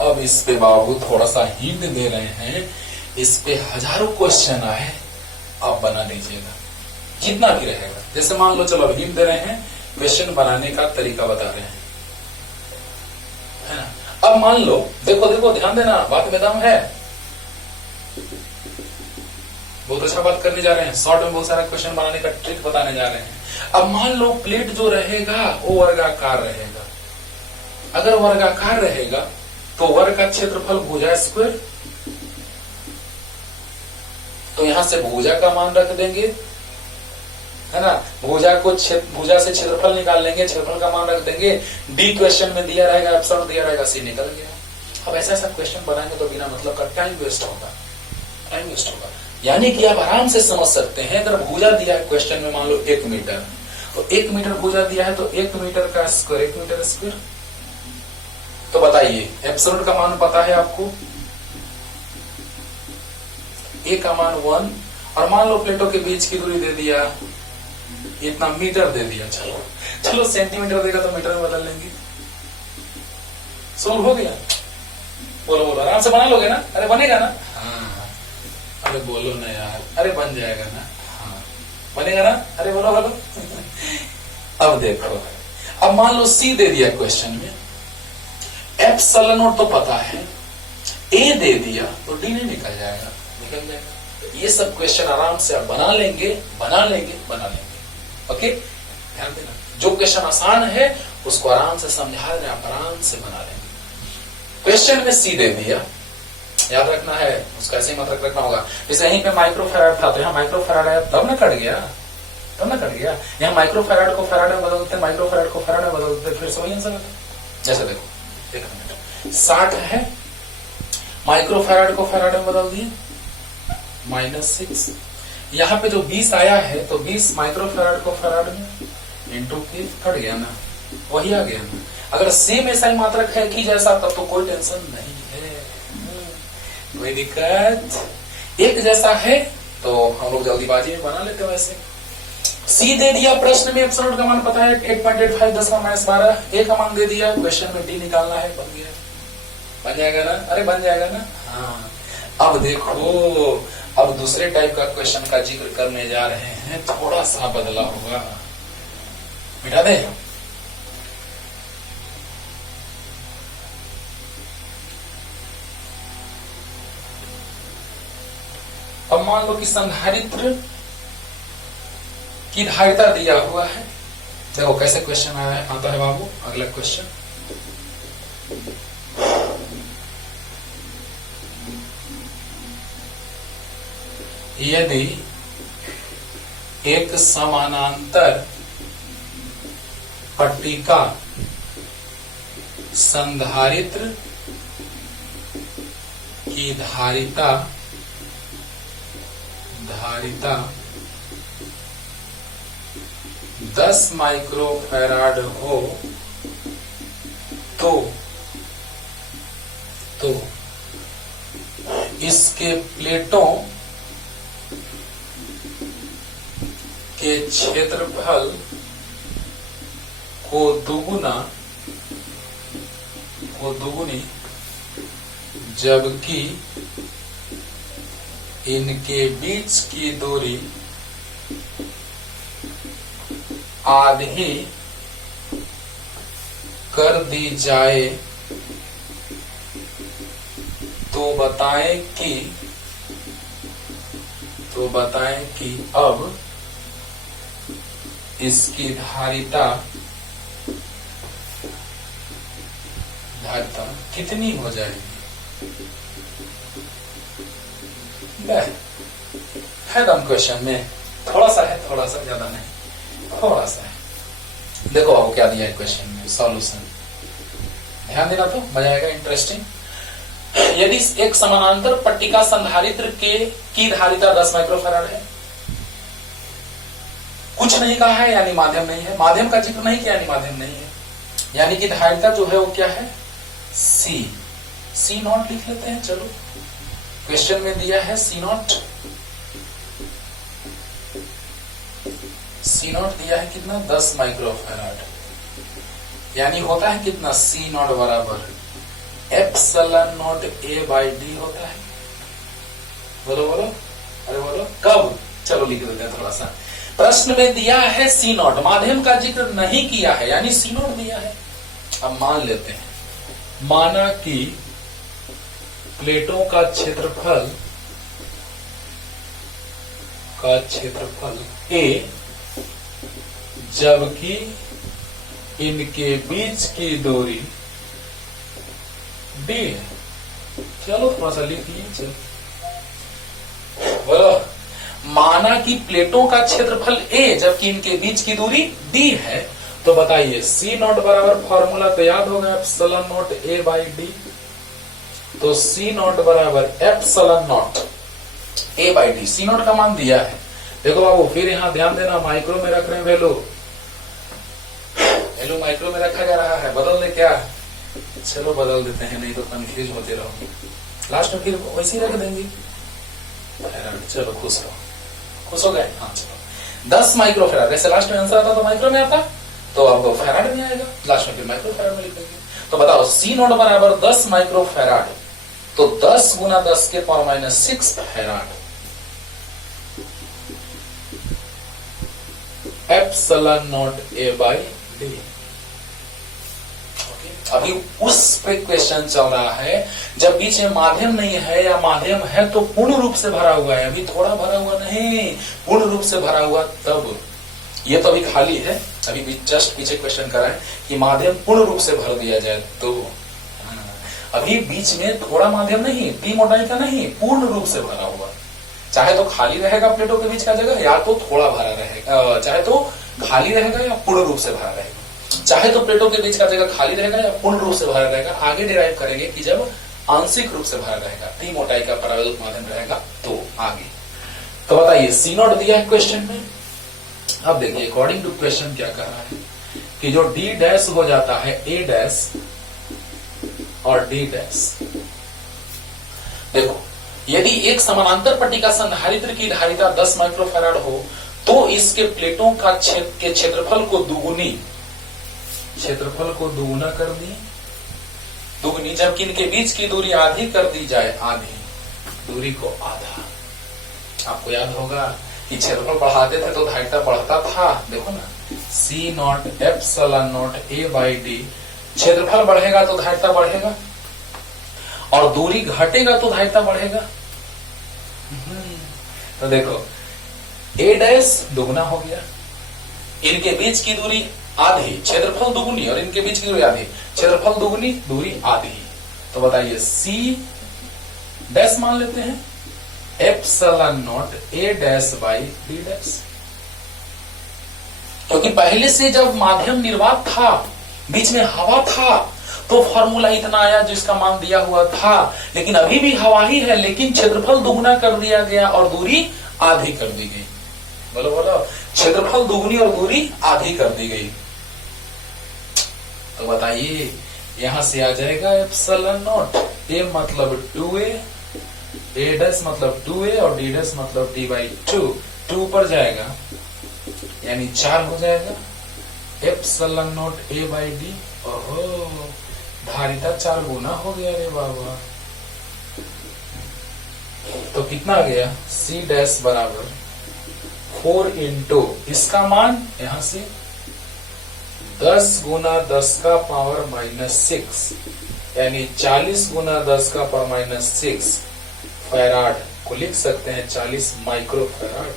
अब इस पे बाबू थोड़ा सा हिंट दे रहे हैं, इस पे हजारों क्वेश्चन आए, आप बना लीजिएगा जितना भी रहेगा। जैसे मान लो, चलो हिंट दे रहे हैं, क्वेश्चन बनाने का तरीका बता रहे हैं, है ना। अब मान लो, देखो ध्यान देना, बात में दम है, बहुत अच्छा बात करने जा रहे हैं, शॉर्ट में बहुत सारा क्वेश्चन बनाने का ट्रिक बताने जा रहे हैं। अब मान लो प्लेट जो रहेगा वो वर्गाकार रहेगा, अगर वर्गाकार रहेगा तो वर्ग का क्षेत्रफल भुजा स्क्वायर, तो यहां से भुजा का मान रख देंगे, है ना, भुजा से क्षेत्रफल निकाल लेंगे, क्षेत्रफल का मान रख देंगे, डी क्वेश्चन में दिया रहेगा, एप्सिलॉन दिया रहेगा, सी निकल गया। अब ऐसा क्वेश्चन बनाएंगे तो बिना मतलब का टाइम वेस्ट होगा। यानी कि आप आराम से समझ सकते हैं, अगर भुजा दिया है क्वेश्चन में मान लो 1 मीटर, तो 1 मीटर भुजा दिया है तो 1 मीटर का स्क्वायर 1 मीटर स्क्वायर। तो बताइए एप्सिलॉन का मान पता है आपको, ए का मान 1, और मान लो प्लेटों के बीच की दूरी दे दिया इतना मीटर दे दिया। चलो सेंटीमीटर देगा तो मीटर में बदल लेंगे। सोल्व हो गया। बोलो बोलो आराम से बना लोगे ना? अरे बनेगा ना? हाँ। अरे बोलो ना यार, अरे बन जाएगा ना? हाँ बनेगा ना? अरे बोलो बोलो। अब देखो, अब मान लो सी दे दिया क्वेश्चन में, एप्सिलॉन नॉट तो पता है, ए दे दिया तो डी नहीं निकल जाएगा, निकल जाएगा। ये सब क्वेश्चन आराम से आप बना लेंगे, बना लेंगे, बना लेंगे। ओके, ध्यान देना, जो क्वेश्चन आसान है उसको आराम से समझा देना, आप आराम से बना लेंगे। क्वेश्चन में सी दे दिया, याद रखना है, उसका ऐसे ही मतलब रखना होगा। जैसे यहीं पे माइक्रोफैराड था तो यहाँ माइक्रोफैराड आया तब ना कट गया, तब ना कट गया। यहाँ माइक्रोफैराड को फैराड में बदलते, माइक्रोफैराड को फैराड में बदलते, फिर से वही आंसर आता। जैसे देखो 1 मिनट, 60 है, माइक्रोफैराड को फैराड में बदल दिए -6। यहाँ पे जो 20 आया है तो 20 माइक्रोफैराड को फैराड में इंटू की कट गया ना, वही आ गया ना। अगर सेम ऐसा ही मात्रक है कि जैसा तब तो कोई टेंशन नहीं है, कोई दिक्कत। एक जैसा है तो हम लोग जल्दीबाजी में बना लेते हैं। वैसे सी दे दिया प्रश्न में, एप्सिलॉन का मान पता है 8.85 10⁻12, ए का मान दे दिया, क्वेश्चन में डी निकालना है, बन गया, बन जाएगा ना? अरे बन जाएगा ना? हाँ। अब देखो, अब दूसरे टाइप का क्वेश्चन का जिक्र करने जा रहे हैं, थोड़ा सा बदला होगा, मिटा दे। अब मान लो कि संधारित्र की धारिता दिया हुआ है। देखो कैसे क्वेश्चन आता है बाबू, अगला क्वेश्चन, यदि एक समानांतर पट्टिका संधारित्र की धारिता 10 माइक्रोफैराड हो तो इसके प्लेटों के क्षेत्रफल को दुगुनी जबकि इनके बीच की दूरी आधी कर दी जाए तो बताएं कि अब इसकी धारिता कितनी हो जाएगी। है दम क्वेश्चन में थोड़ा सा है, थोड़ा सा, ज्यादा नहीं, थोड़ा सा है। देखो अब क्या दिया है क्वेश्चन में, सॉल्यूशन ध्यान देना तो मजा आएगा, इंटरेस्टिंग। यदि एक समानांतर पट्टिका संधारित्र की धारिता 10 माइक्रोफैराड है, कुछ नहीं कहा है यानी माध्यम नहीं है, माध्यम का जिक्र नहीं किया यानी माध्यम नहीं है, यानी कि धारिता जो है वो क्या है, सी नॉट लिख लेते हैं। चलो क्वेश्चन में दिया है सी नॉट दिया है कितना, 10 माइक्रोफैराड, यानी होता है कितना, सी नॉट बराबर epsilon naught A by D होता है। बोलो बोलो, अरे बोलो कब, चलो लिख देते हैं थोड़ा सा। प्रश्न में दिया है सी नॉट, माध्यम का जिक्र नहीं किया है यानी सी नॉट दिया है। अब मान लेते हैं, माना कि प्लेटों का क्षेत्रफल ए जबकि इनके बीच की दूरी डी है। चलो थोड़ा सा लिख लीजिए, बोलो, माना कि प्लेटों का क्षेत्रफल ए जबकि इनके बीच की दूरी डी है, तो बताइए सी नॉट बराबर फॉर्मूला तो याद होगा epsilon naught A by D, तो सी नॉट बराबर epsilon naught A by D, C naught का मान दिया है। देखो बाबू फिर यहाँ ध्यान देना, माइक्रो में रख रहे हैं वैल्यू, वैल्यू माइक्रो में रखा जा रहा है, बदल दे क्या? चलो बदल देते हैं, नहीं तो कंफ्यूज होते रहो। लास्ट में फिर वैसे ही रख देंगे फैराड। चलो खुश रहो, खुश हो गए? हाँ चलो 10 माइक्रो फैराड। जैसे लास्ट में आंसर आता तो माइक्रो में आता, तो अब फैराड में आएगा, लास्ट में फिर माइक्रो फैराड में लिखेंगे। तो बताओ C नॉट बराबर 10 माइक्रो फैराड, तो 10 गुना 10 के power minus 6 farad epsilon naught A by D। अभी उस पे क्वेश्चन चल रहा है जब बीच में माध्यम नहीं है, या माध्यम है तो पूर्ण रूप से भरा हुआ है, अभी थोड़ा भरा हुआ नहीं, पूर्ण रूप से भरा हुआ। तब ये तो अभी खाली है, अभी भी जस्ट पीछे क्वेश्चन कर रहा है कि माध्यम पूर्ण रूप से भर दिया जाए तो। अभी बीच में थोड़ा माध्यम नहीं, टी मोटाई का नहीं, पूर्ण रूप से भरा हुआ। चाहे तो खाली रहेगा प्लेटों के बीच का जगह, या तो थोड़ा भरा रहेगा, चाहे तो खाली रहेगा या पूर्ण रूप से भरा रहेगा, चाहे तो प्लेटों के बीच का जगह खाली रहेगा या पूर्ण रूप से भरा रहेगा। आगे डिराइव करेंगे कि जब आंशिक रूप से भरा रहेगा, टी मोटाई का परावैद्युत माध्यम रहेगा तो आगे। तो बताइए C नॉट दिया है क्वेश्चन में। अब देखिए अकॉर्डिंग टू क्वेश्चन क्या कह रहा है कि जो D डैश हो जाता है A डैश और D डैश। देखो यदि एक समानांतर पट्टिका संधारित्र की धारिता 10 माइक्रोफैराड हो तो इसके प्लेटों का के क्षेत्रफल को दुगुना कर दी, दुगुनी, जबकि इनके बीच की दूरी आधी कर दी जाए, आधी दूरी को आधा। आपको याद होगा कि क्षेत्रफल बढ़ाते थे तो धारिता बढ़ता था। देखो ना C not epsilon naught A by D, क्षेत्रफल बढ़ेगा तो धारिता बढ़ेगा, और दूरी घटेगा तो धारिता बढ़ेगा। तो देखो A डैश दुगुना हो गया, इनके बीच की दूरी आधी, क्षेत्रफल दुगुनी, और इनके बीच की दूरी आधी, क्षेत्रफल दुगुनी दूरी आधी। तो बताइए C डैश मान लेते हैं epsilon naught A dash by D dash, क्योंकि पहले से जब माध्यम निर्वात था, बीच में हवा था, तो फॉर्मूला इतना आया जिसका मान दिया हुआ था। लेकिन अभी भी हवा ही है, लेकिन क्षेत्रफल दुगुना कर दिया गया और दूरी आधी कर दी गई। बोलो बोलो, क्षेत्रफल दुगुनी और दूरी आधी कर दी गई। तो बताइए यहां से आ जाएगा एप्सिलॉन नॉट A मतलब 2A, A डैश मतलब 2A और D डैश मतलब D बाई 2, 2 पर जाएगा यानी 4 हो जाएगा epsilon naught A by D। ओहो, धारिता 4 गुना हो गया रे बाबा। तो कितना आ गया C डैश बराबर 4 इंटू इसका मान यहां से 10 गुना 10 का पावर माइनस 6 यानी 40 गुना 10 का पावर माइनस 6 फैराड को लिख सकते हैं 40 माइक्रो फैराड।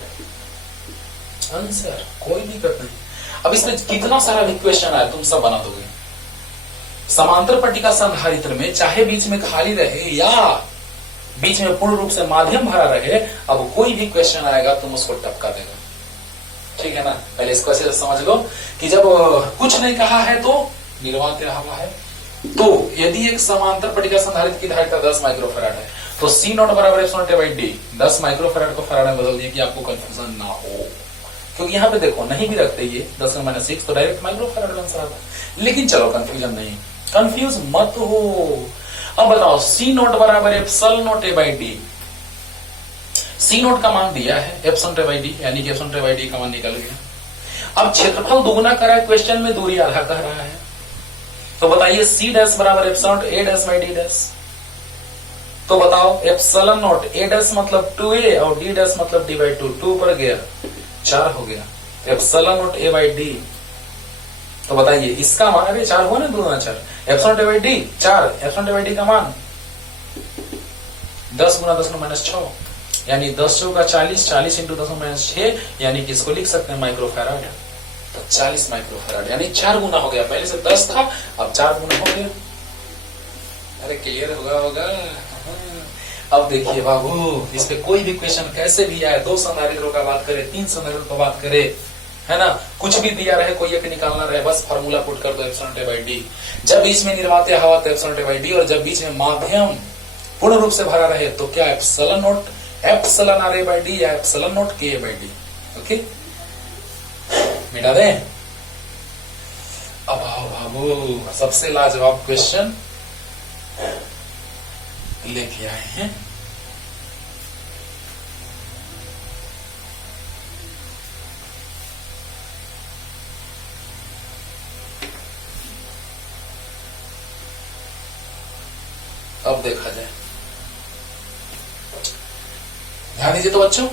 आंसर कोई दिक्कत नहीं। अब इसमें कितना सारा भी क्वेश्चन आया तुम सब बना दोगे। समांतर पट्टिका संधारित्र में चाहे बीच में खाली रहे या बीच में पूर्ण रूप से माध्यम भरा रहे, अब कोई भी क्वेश्चन आएगा तुम उसको टपका देगा। ठीक है ना। पहले इसको ऐसे समझ लो कि जब कुछ नहीं कहा है तो निर्वात हवा है, तो यदि एक समांतर पट्टिका संधारित्र की धारिता 10 माइक्रोफैराड है तो C नॉट बराबर epsilon not by D 10 microfarad को फैराड में बदल दिया कि आपको कंफ्यूजन ना हो। क्योंकि यहाँ पे देखो नहीं भी रखते ये 10 में माइनस 6 तो डायरेक्ट माइक्रोफैराड आंसर आता, लेकिन चलो कंफ्यूजन नहीं, कंफ्यूज मत हो। अब बताओ C नॉट बराबर epsilon naught A by D। C not का मान दिया है एप्सिलॉन नॉट बाई D, यानी कि एप्सिलॉन नॉट बाई D का मान निकल गया। अब क्षेत्रफल दोगुना करा है क्वेश्चन में, दूरी आधा कह रहा है, तो बताइए C डैश बराबर epsilon naught A dash by D dash. तो बताओ एप्सिलॉन नॉट A डैश मतलब 2A और D डैश मतलब D बाई 2, 2 पर गया 4 हो गया epsilon naught A by D। तो बताइए इसका मान, अरे 4 हुआ ना, 2 गुना 4 epsilon naught A by D 4, epsilon naught A by D का मान 10 गुना 10 माइनस 6 यानी 10 का 40, 40 इंटू 10 माइनस 6 यानी कि इसको लिख सकते हैं माइक्रोफैराड। तो 40 माइक्रोफैराड यानी 4 गुना हो गया, पहले से 10 था अब 4 गुना हो गया। अरे क्लियर होगा। अब देखिए बाबू, इस पे कोई भी क्वेश्चन कैसे भी आए, 2 संधारित्रों का बात करे, 3 संधारित्रों का बात करे, है ना, कुछ भी दिया रहे, कोई एक निकालना रहे, बस फार्मूला पुट कर दो एप्सिलॉन नॉट बाई D। जब बीच में निर्वात हवा तो एप्सिलॉन नॉट बाई D, और जब बीच में माध्यम पूर्ण रूप से भरा रहे तो क्या epsilon naught epsilon RA by D या epsilon not KA by D। Okay, मिटा दें। अब आओ बाबू, सबसे लाजवाब क्वेश्चन लेके आए हैं। अब देखा जाए, ध्यान दीजिए तो बच्चों,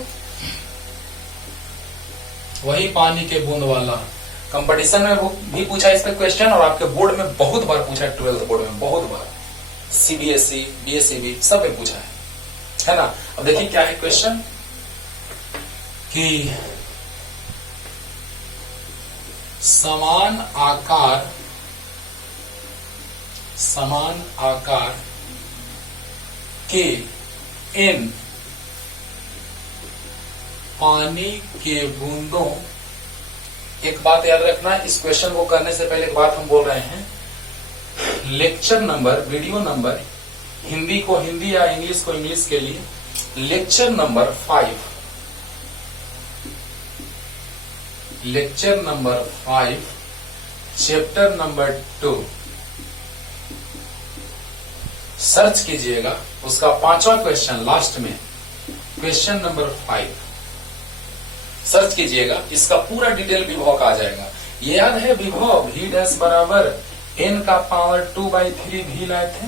वही पानी के बूंद वाला कंपटीशन में भी पूछा इसका क्वेश्चन, और आपके बोर्ड में बहुत बार पूछा है, 12th बोर्ड में बहुत बार, सीबीएसई, बीएसई सब में पूछा है ना। अब देखिए क्या है क्वेश्चन कि समान आकार के इन पानी के बूंदों, एक बात याद रखना, इस क्वेश्चन को करने से पहले एक बात हम बोल रहे हैं, lecture number, video number, Hindi को हिंदी या इंग्लिश को इंग्लिश के लिए lecture number 5, chapter number 2 search कीजिएगा, उसका 5वां क्वेश्चन लास्ट में, क्वेश्चन नंबर 5 सर्च कीजिएगा, इसका पूरा डिटेल विभव का आ जाएगा। ये याद है विभव v डैश बराबर n का पावर 2/3 भी लाए थे,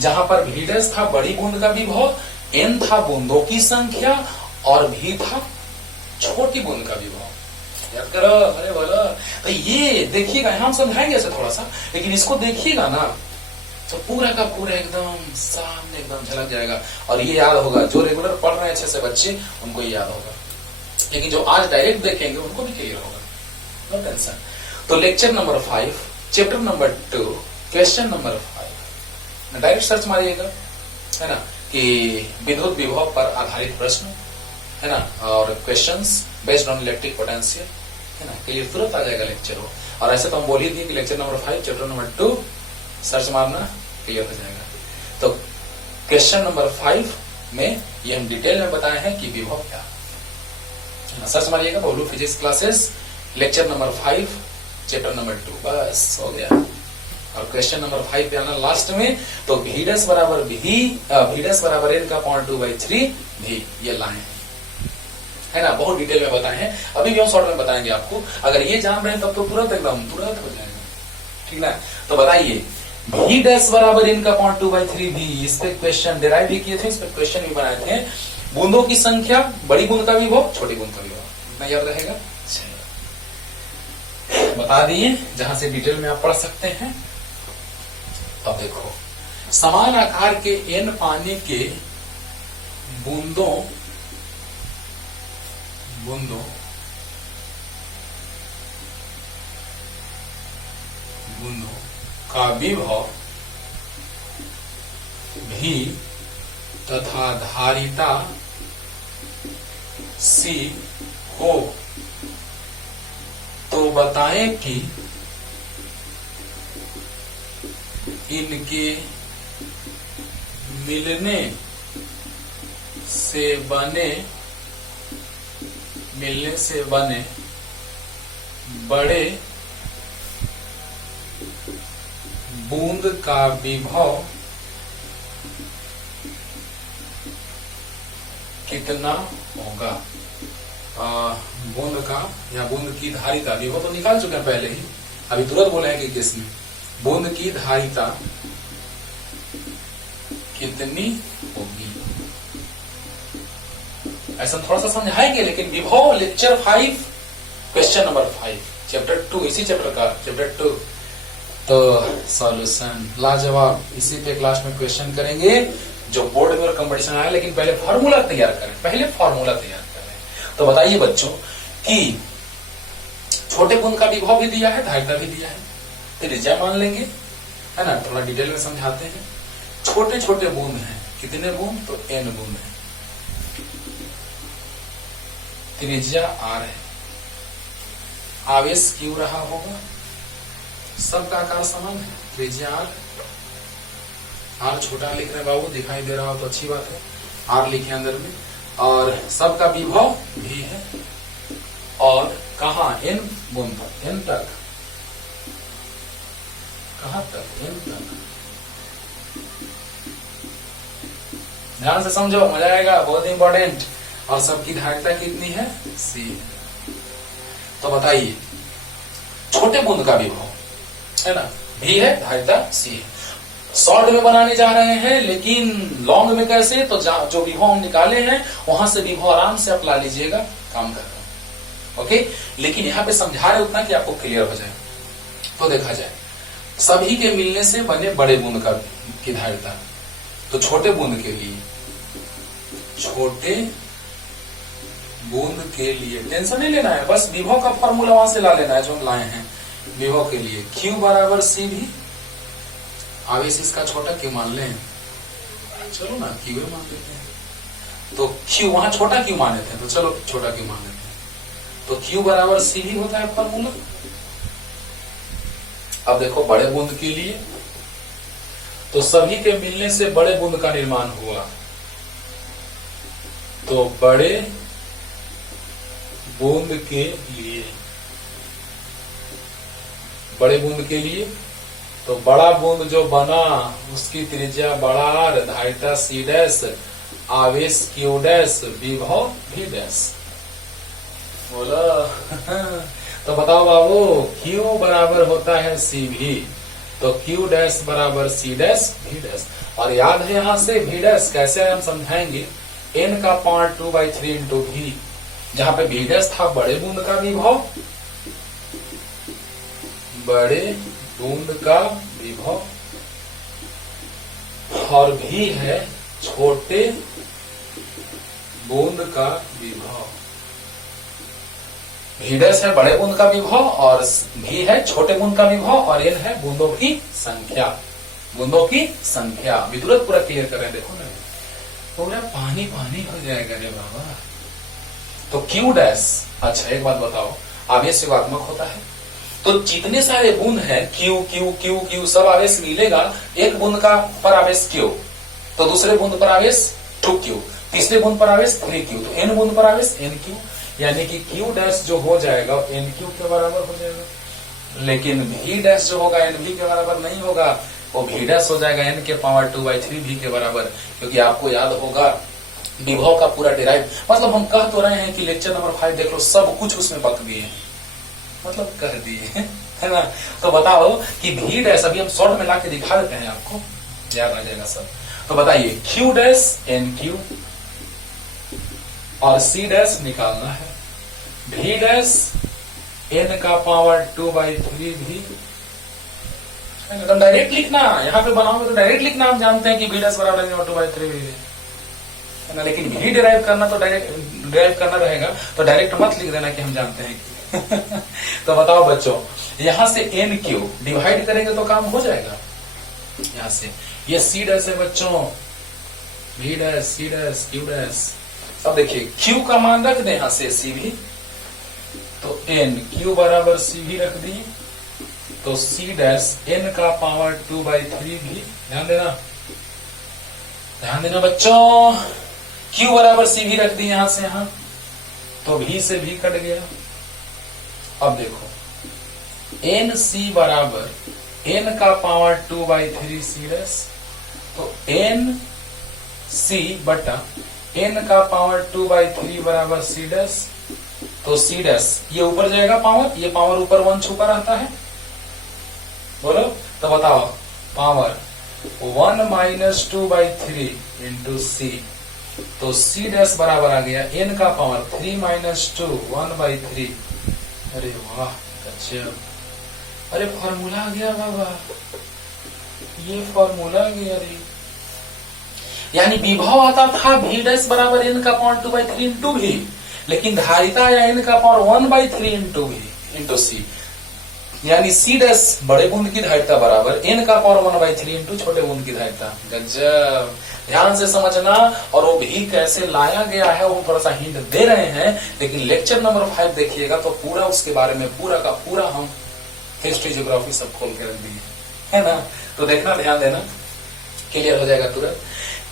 जहां पर v डैश था बड़ी बूंद का विभव, n था बूंदों की संख्या और v था छोटी बूंद का विभव। याद करो, अरे बोलो। तो ये देखिएगा, हम समझाएंगे ऐसे थोड़ा सा, लेकिन इसको देखिएगा ना तो पूरा का पूरा एकदम सामने एकदम झलक जाएगा, और ये याद होगा, जो रेगुलर पढ़ रहे हैं अच्छे से बच्चे उनको ये याद होगा, लेकिन जो आज डायरेक्ट देखेंगे उनको भी क्लियर होगा, नो टेंशन। तो lecture number 5, chapter number 2, question number 5 direct search मारिएगा, है ना, कि विद्युत विभव पर आधारित प्रश्न, है ना, और questions based on electric potential, है ना, क्लियर तुरंत आ जाएगा लेक्चर हो। और ऐसे तो हम बोल ही दिए कि lecture number 5, chapter number 2 search मारना, क्लियर हो जाएगा। तो क्वेश्चन नंबर 5 में ये हम डिटेल में बताए हैं कि विभव क्या, सर्च मारिएगा बोलू physics classes, lecture number 5, chapter number 2, बस हो गया। और क्वेश्चन नंबर 5 पे आना लास्ट में, तो v डैश बराबर n का पावर 2/3 भी ये लाए हैं, है ना, बहुत डिटेल में बताए हैं, अभी भी हम शॉर्ट में बताएंगे आपको। अगर ये जान रहे हैं तब तो तुरंत हो जाएगा, ठीक ना। तो बताइए v डैश बराबर n का पावर 2/3 भी, इस पे क्वेश्चन डिराइव भी किए थे, इस पे क्वेश्चन भी बनाए थे, बूंदों की संख्या, बड़ी बूंद का विभव, छोटी बूंद का विभव, इतना याद रहेगा। बता दिए, जहां से डिटेल में आप पढ़ सकते हैं। अब देखो, समान आकार के n पानी के बूंदों का विभव भी तथा धारिता C हो, तो बताएं कि इनके मिलने से बने बड़े बूंद का विभव कितना होगा। बूंद का या बूंद की धारिता, विभव तो निकाल चुके हैं पहले ही, अभी तुरंत बोला है कि किसमें, बूंद की धारिता कितनी होगी, ऐसा थोड़ा सा समझाएंगे। लेकिन विभव लेक्चर 5 क्वेश्चन नंबर 5 चैप्टर 2, इसी चैप्टर का चैप्टर 2, तो सॉल्यूशन लाजवाब, इसी पे क्लास में क्वेश्चन करेंगे जो बोर्ड में और कंपटीशन आया। लेकिन पहले फॉर्मूला तैयार करें, तो बताइए बच्चों कि छोटे बूंद का विभव भी दिया है, धारिता भी दिया है, त्रिज्या मान लेंगे, है ना, थोड़ा डिटेल में समझाते हैं। छोटे छोटे बूंद हैं, कितने बूंद, तो n बूंद है, त्रिज्या r है, आवेश q रहा होगा, सबका आकार समान है, त्रिज्या r छोटा लिख रहे बाबू, दिखाई दे रहा हो तो अच्छी बात है, r लिखे अंदर में, और सबका विभव भी है, और कहा n बूंद, n तक कहां तक, एन तक। ध्यान से समझो, मजा आएगा, बहुत इंपॉर्टेंट। और सबकी धारिता कितनी है, सी। तो बताइए, छोटे बूंद का विभव है ना, भी है, धारिता सी है। शॉर्ट में बनाने जा रहे हैं, लेकिन लॉन्ग में कैसे, तो जो विभव हम निकाले हैं वहां से विभव आराम से आप ला लीजिएगा, काम खत्म। ओके, लेकिन यहां पे समझा रहे उतना कि आपको क्लियर हो जाए। तो देखा जाए, सभी के मिलने से बने बड़े बूंद का की धारिता। तो छोटे बूंद के लिए, छोटे बूंद के लिए टेंशन नहीं लेना है, बस विभव का फॉर्मूला वहां से ला लेना है जो हम लाए हैं। विभव के लिए Q बराबर C भी, आवेश इसका छोटा Q मान लें, चलो ना Q मान लेते हैं। तो Q वहां छोटा Q माने थे, तो चलो छोटा Q मान लेते हैं। तो Q बराबर C भी होता है फॉर्मूला। अब देखो बड़े बूंद के लिए, तो सभी के मिलने से बड़े बूंद का निर्माण हुआ। तो बड़े बूंद के लिए, बड़े बूंद के लिए, तो बड़ा बूंद जो बना उसकी त्रिज्या बड़ा r, धारिता C डैश, आवेश Q डैश, विभव V डैश। बोला तो बताओ बाबू, Q बराबर होता है CV, तो Q डैश बराबर C डैश V डैश। और याद है यहां से V डैश कैसे हम समझाएंगे, n का पावर 2/3 इंटू V, जहां पे V डैश था बड़े बूंद का विभव, बड़े बूंद का विभव, और V है छोटे बूंद का विभव। V डैश है बड़े बूंद का विभव और V है छोटे बूंद का विभव, और n है बूंदों की संख्या, बूंदों की संख्या। अभी तुरंत पूरा क्लियर कर रहे हैं, देखो ना, पूरा पानी पानी हो जाएगा रे बाबा। तो Q डैश, अच्छा एक बात बताओ, आवेश योगात्मक होता है, तो जितने सारे बूंद हैं Q Q Q Q सब आवेश मिलेगा, एक बूंद का पर आवेश Q, तो दूसरे बूंद पर आवेश 2Q, तीसरे बूंद पर आवेश 3Q, तो n बूंद पर आवेश NQ, यानी कि Q डैश जो हो जाएगा NQ के बराबर हो जाएगा। लेकिन V डैश जो होगा NV के बराबर नहीं होगा, वो V डैश हो जाएगा n के पावर 2/3 V के बराबर। क्योंकि आपको याद होगा विभव का पूरा डिराइव, मतलब हम कह तो रहे हैं कि लेक्चर नंबर 5 देख लो, सब कुछ उसमें बक दिए हैं, मतलब कह दिए है ना। तो बताओ कि V डैश, अभी हम शॉर्ट में लाके दिखा देते हैं, आपको याद आ जाएगा सब। तो बताइए, Q डैश NQ और C डैश निकालना है, V डैश n का पावर 2/3 V, डायरेक्ट लिखना, यहाँ पे बनाओगे तो डायरेक्ट लिखना, हम जानते हैं कि V डैश बराबर 2/3 V है ना। लेकिन V डिराइव करना तो डायरेक्ट डिराइव करना रहेगा, तो डायरेक्ट मत लिख देना कि हम जानते हैं कि तो बताओ बच्चों, यहां से NQ डिवाइड करेंगे तो काम हो जाएगा। यहां से ये C डैश है बच्चों, V dash C dash Q dash. अब देखिए Q का मान रख दे यहां से CV, तो NQ बराबर CV रख दिए, तो C डैश n का पावर 2/3 भी, ध्यान देना बच्चों, Q बराबर C भी रख दी यहां से यहां, तो V से V कट गया। अब देखो NC बराबर n का पावर 2/3 C डैश, तो NC बटा n का पावर 2/3 बराबर C डैश, तो C डैश ये ऊपर जाएगा पावर, ये पावर ऊपर 1 छुपा रहता है, बोलो तो बताओ, पावर 1 माइनस 2/3 इंटू C, तो C डैश बराबर आ गया n का पावर 3 माइनस 2 1/3। अरे वाह अच्छा, अरे फॉर्मूला आ गया बाबा, ये फॉर्मूला आ गया रे। यानी विभव आता था V डैश बराबर n का पावर 2/3 इंटू V, लेकिन धारिता आया n का power 1/3 into V into C, यानी C डैश बड़े बूंद की धारिता बराबर n का पावर 1/3 इंटू छोटे बूंद की धारिता। गजब, ध्यान से समझना। और वो भी कैसे लाया गया है वो थोड़ा सा हिंट दे रहे हैं, लेकिन लेक्चर नंबर 5 देखिएगा तो पूरा उसके बारे में पूरा का पूरा हम हिस्ट्री ज्योग्राफी सब खोल के रख दिए है ना। तो देखना, ध्यान देना, क्लियर हो जाएगा तुरंत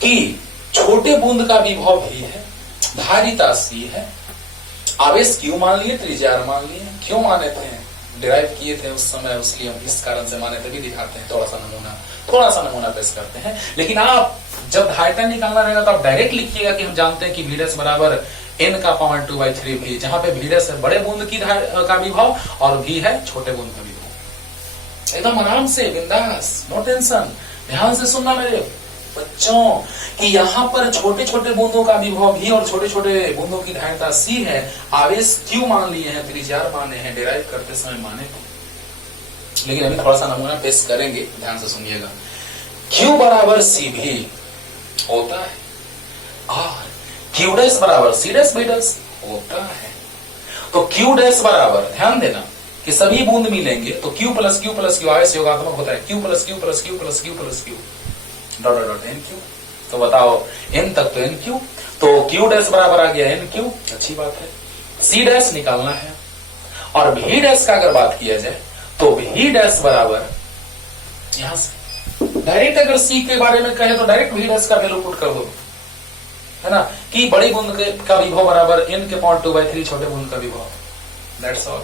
कि छोटे बूंद का विभव भी है, धारिता C है, आवेश Q मान लिए, त्रिज्या R मान लिए। क्यों माने थे, डिराइव किए थे उस समय, उसलिए हम इस कारण से माने तभी दिखाते हैं, थोड़ा सा नमूना पेश करते हैं। लेकिन आप जब धारिता निकालना रहेगा तो आप डायरेक्ट लिखिएगा कि हम जानते हैं कि V' बराबर n का पावर 2/3 भी, जहां पे V' है बड़े बूंद की का विभव और V है छोटे बूंद का विभव। एकदम आराम से, बिंदास, नो टेंशन। ध्यान से सुनना मेरे बच्चों कि यहाँ पर छोटे छोटे बूंदों का विभव V और छोटे छोटे बूंदों की धारिता C है, आवेश Q मान लिए हैं, त्रिज्या माने हैं, डिराइव करते समय माने थे। लेकिन अभी थोड़ा सा नमूना पेश करेंगे, ध्यान से सुनिएगा। Q बराबर C भी होता है और Q' बराबर C' होता है। तो Q' बराबर, ध्यान देना कि सभी बूंद मिलेंगे तो Q plus Q plus Q आवेश योगात्मक होता है, Q plus Q plus Q plus Q plus Q dot dot NQ। तो बताओ n तक तो NQ, तो Q' बराबर आ गया NQ, अच्छी बात है। C' निकालना है और V' का अगर बात किया जाए तो V' बराबर यहां से डायरेक्ट अगर C के बारे में कहे तो डायरेक्ट V' का वैल्यू पुट कर दो, है ना, कि बड़ी बूंद का विभव बराबर n के पावर 2/3 छोटे बूंद का विभव, दैट्स ऑल।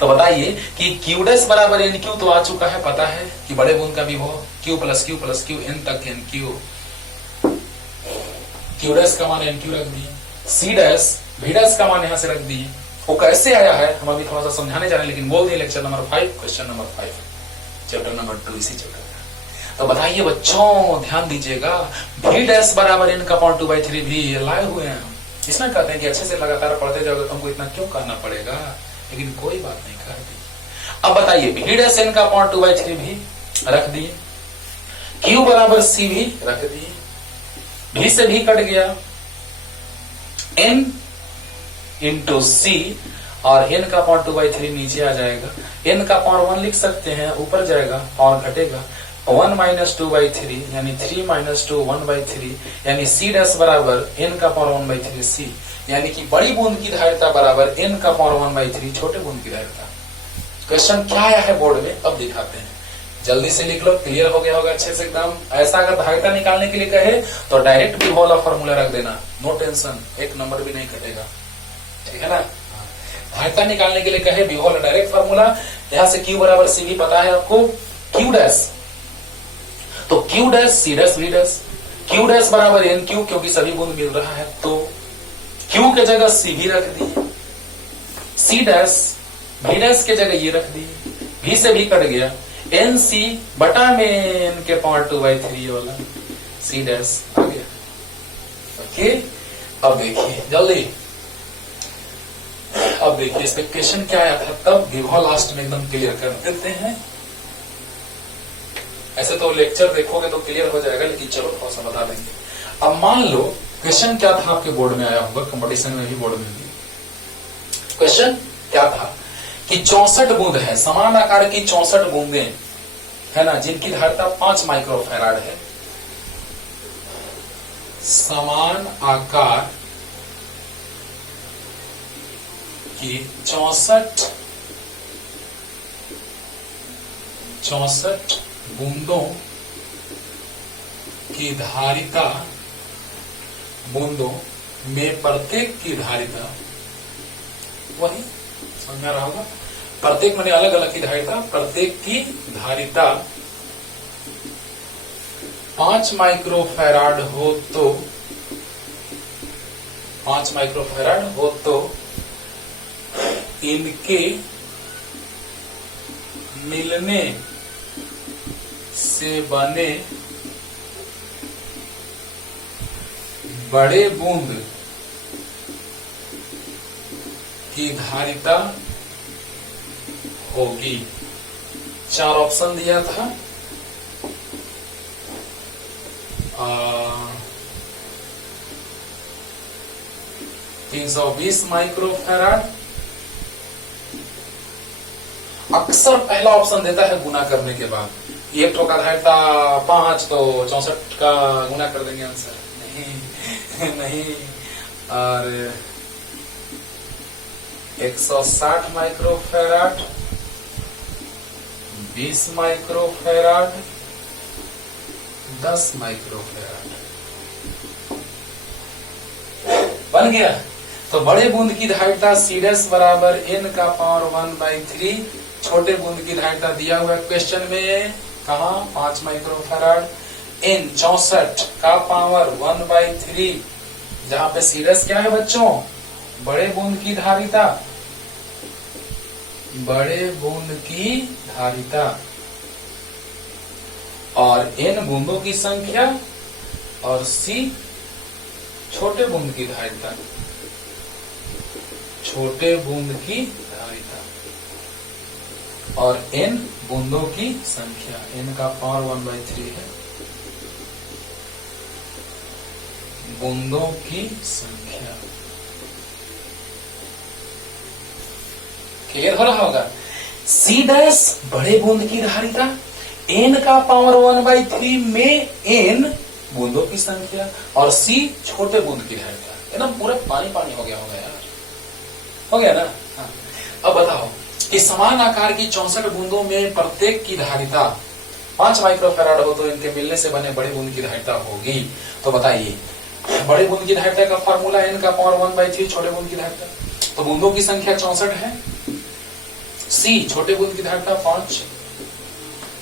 तो बताइए कि Q' बराबर NQ तो आ चुका है, पता है कि बड़े बूंद का विभव Q plus Q plus Q n तक NQ। Q' का मान NQ रख दिए, C' V' का मान यहां से रख दिए। वो कैसे आया है हम अभी थोड़ा सा समझाने जा रहे हैं, लेकिन बोल दिए lecture number 5 question number 5 chapter number 2 इसी चैप्टर का। तो बताइए बच्चों, ध्यान दीजिएगा, V' बराबर n का पावर 2/3 भी लाए हुए हैं हम। इसमें कहते हैं कि अच्छे से लगातार पढ़ते जाओगे तो हमको इतना क्यों करना पड़ेगा, लेकिन कोई बात नहीं, कर दी। अब बताइए V' n का पावर 2/3 भी रख दिए, Q बराबर C भी रख दिए, V से भी कट गया, n इंटू C और n का पावर 2/3 नीचे आ जाएगा, n का पावर 1 लिख सकते हैं, ऊपर जाएगा और घटेगा 1 माइनस 2/3 यानी 3 माइनस 2 1/3 यानी C' बराबर n का पावर 1/3 C, यानी कि बड़ी बूंद की धारिता बराबर n का पावर 1/3 छोटे बूंद की धारिता। क्वेश्चन क्या आया है बोर्ड में अब दिखाते हैं, जल्दी से लिख लो, क्लियर हो गया होगा अच्छे से एकदम। ऐसा अगर धारिता निकालने के लिए कहे तो डायरेक्ट विभव वाला फॉर्मूला रख देना, नो टेंशन, एक नंबर भी नहीं कटेगा, ठीक है ना। धारिता निकालने के लिए कहे विभव वाला डायरेक्ट फॉर्मूला, यहां से Q बराबर C भी पता है आपको, Q' तो Q' C' V' Q' बराबर NQ क्योंकि सभी बूंद मिल रहा है, तो Q के जगह C भी रख दिए, C' V' के जगह ये रख दिए, V से भी कट गया, NC बटा में n के पावर 2/3 वाला C' आ गया। ओके, अब देखिए जल्दी, अब देखिए इस पे क्वेश्चन क्या आया था, तब विभव लास्ट में एकदम क्लियर कर देते हैं। ऐसे तो लेक्चर देखोगे तो क्लियर हो जाएगा, लेकिन चलो थोड़ा सा बता देंगे। अब मान लो क्वेश्चन क्या था, आपके बोर्ड में आया होगा, कंपटीशन में भी, बोर्ड में भी। क्वेश्चन क्या था कि 64 बूंद है, समान आकार की 64 बूंदे है ना, जिनकी धारिता 5 माइक्रोफैराड है। समान आकार की 64 बूंदों की धारिता, बूंदों में प्रत्येक की धारिता, वही समझ में आ रहा होगा, प्रत्येक माने अलग अलग की धारिता, प्रत्येक की धारिता 5 माइक्रोफैराड हो तो 5 माइक्रोफैराड हो तो इनके मिलने से बने बड़े बूंद की धारिता होगी। 4 ऑप्शन दिया था, 320 माइक्रोफैराड, अक्सर पहला ऑप्शन देता है गुना करने के बाद, एक ठोका धारिता 5 तो 64 का गुना कर देंगे आंसर, नहीं और 160 माइक्रोफैराड, 20 माइक्रोफैराड, 10 माइक्रोफैराड बन गया। तो बड़े बूंद की धारिता C' बराबर n का पावर 1/3 छोटे बूंद की धारिता दिया हुआ है क्वेश्चन में, कहा 5 माइक्रोफैराड। n 64 का पावर 1/3, जहां पे सीरियस क्या है बच्चों, बड़े बूंद की धारिता, बड़े बूंद की धारिता, और n बूंदों की संख्या, और c छोटे बूंद की धारिता, छोटे बूंद की धारिता, और n बूंदों की संख्या, n का पावर 1/3 है, बूंदों की संख्या। क्लियर हो रहा होगा। C डैश बड़े बूंद की धारिता, n का पावर 1/3 में n बूंदों की संख्या, और C छोटे बूंद की धारिता। एकदम पूरा पानी पानी हो गया होगा यार, हो गया ना। हाँ। अब बताओ कि समान आकार की 64 बूंदों में प्रत्येक की धारिता 5 माइक्रोफैराड हो तो इनके मिलने से बने बड़े बूंद की धारिता होगी। तो बताइए, बड़े बूंद की धारिता का फार्मूला n का पावर 1/3 छोटे बूंद की धारिता, तो बूंदों की संख्या 64 है, C छोटे बूंद की धारिता 5,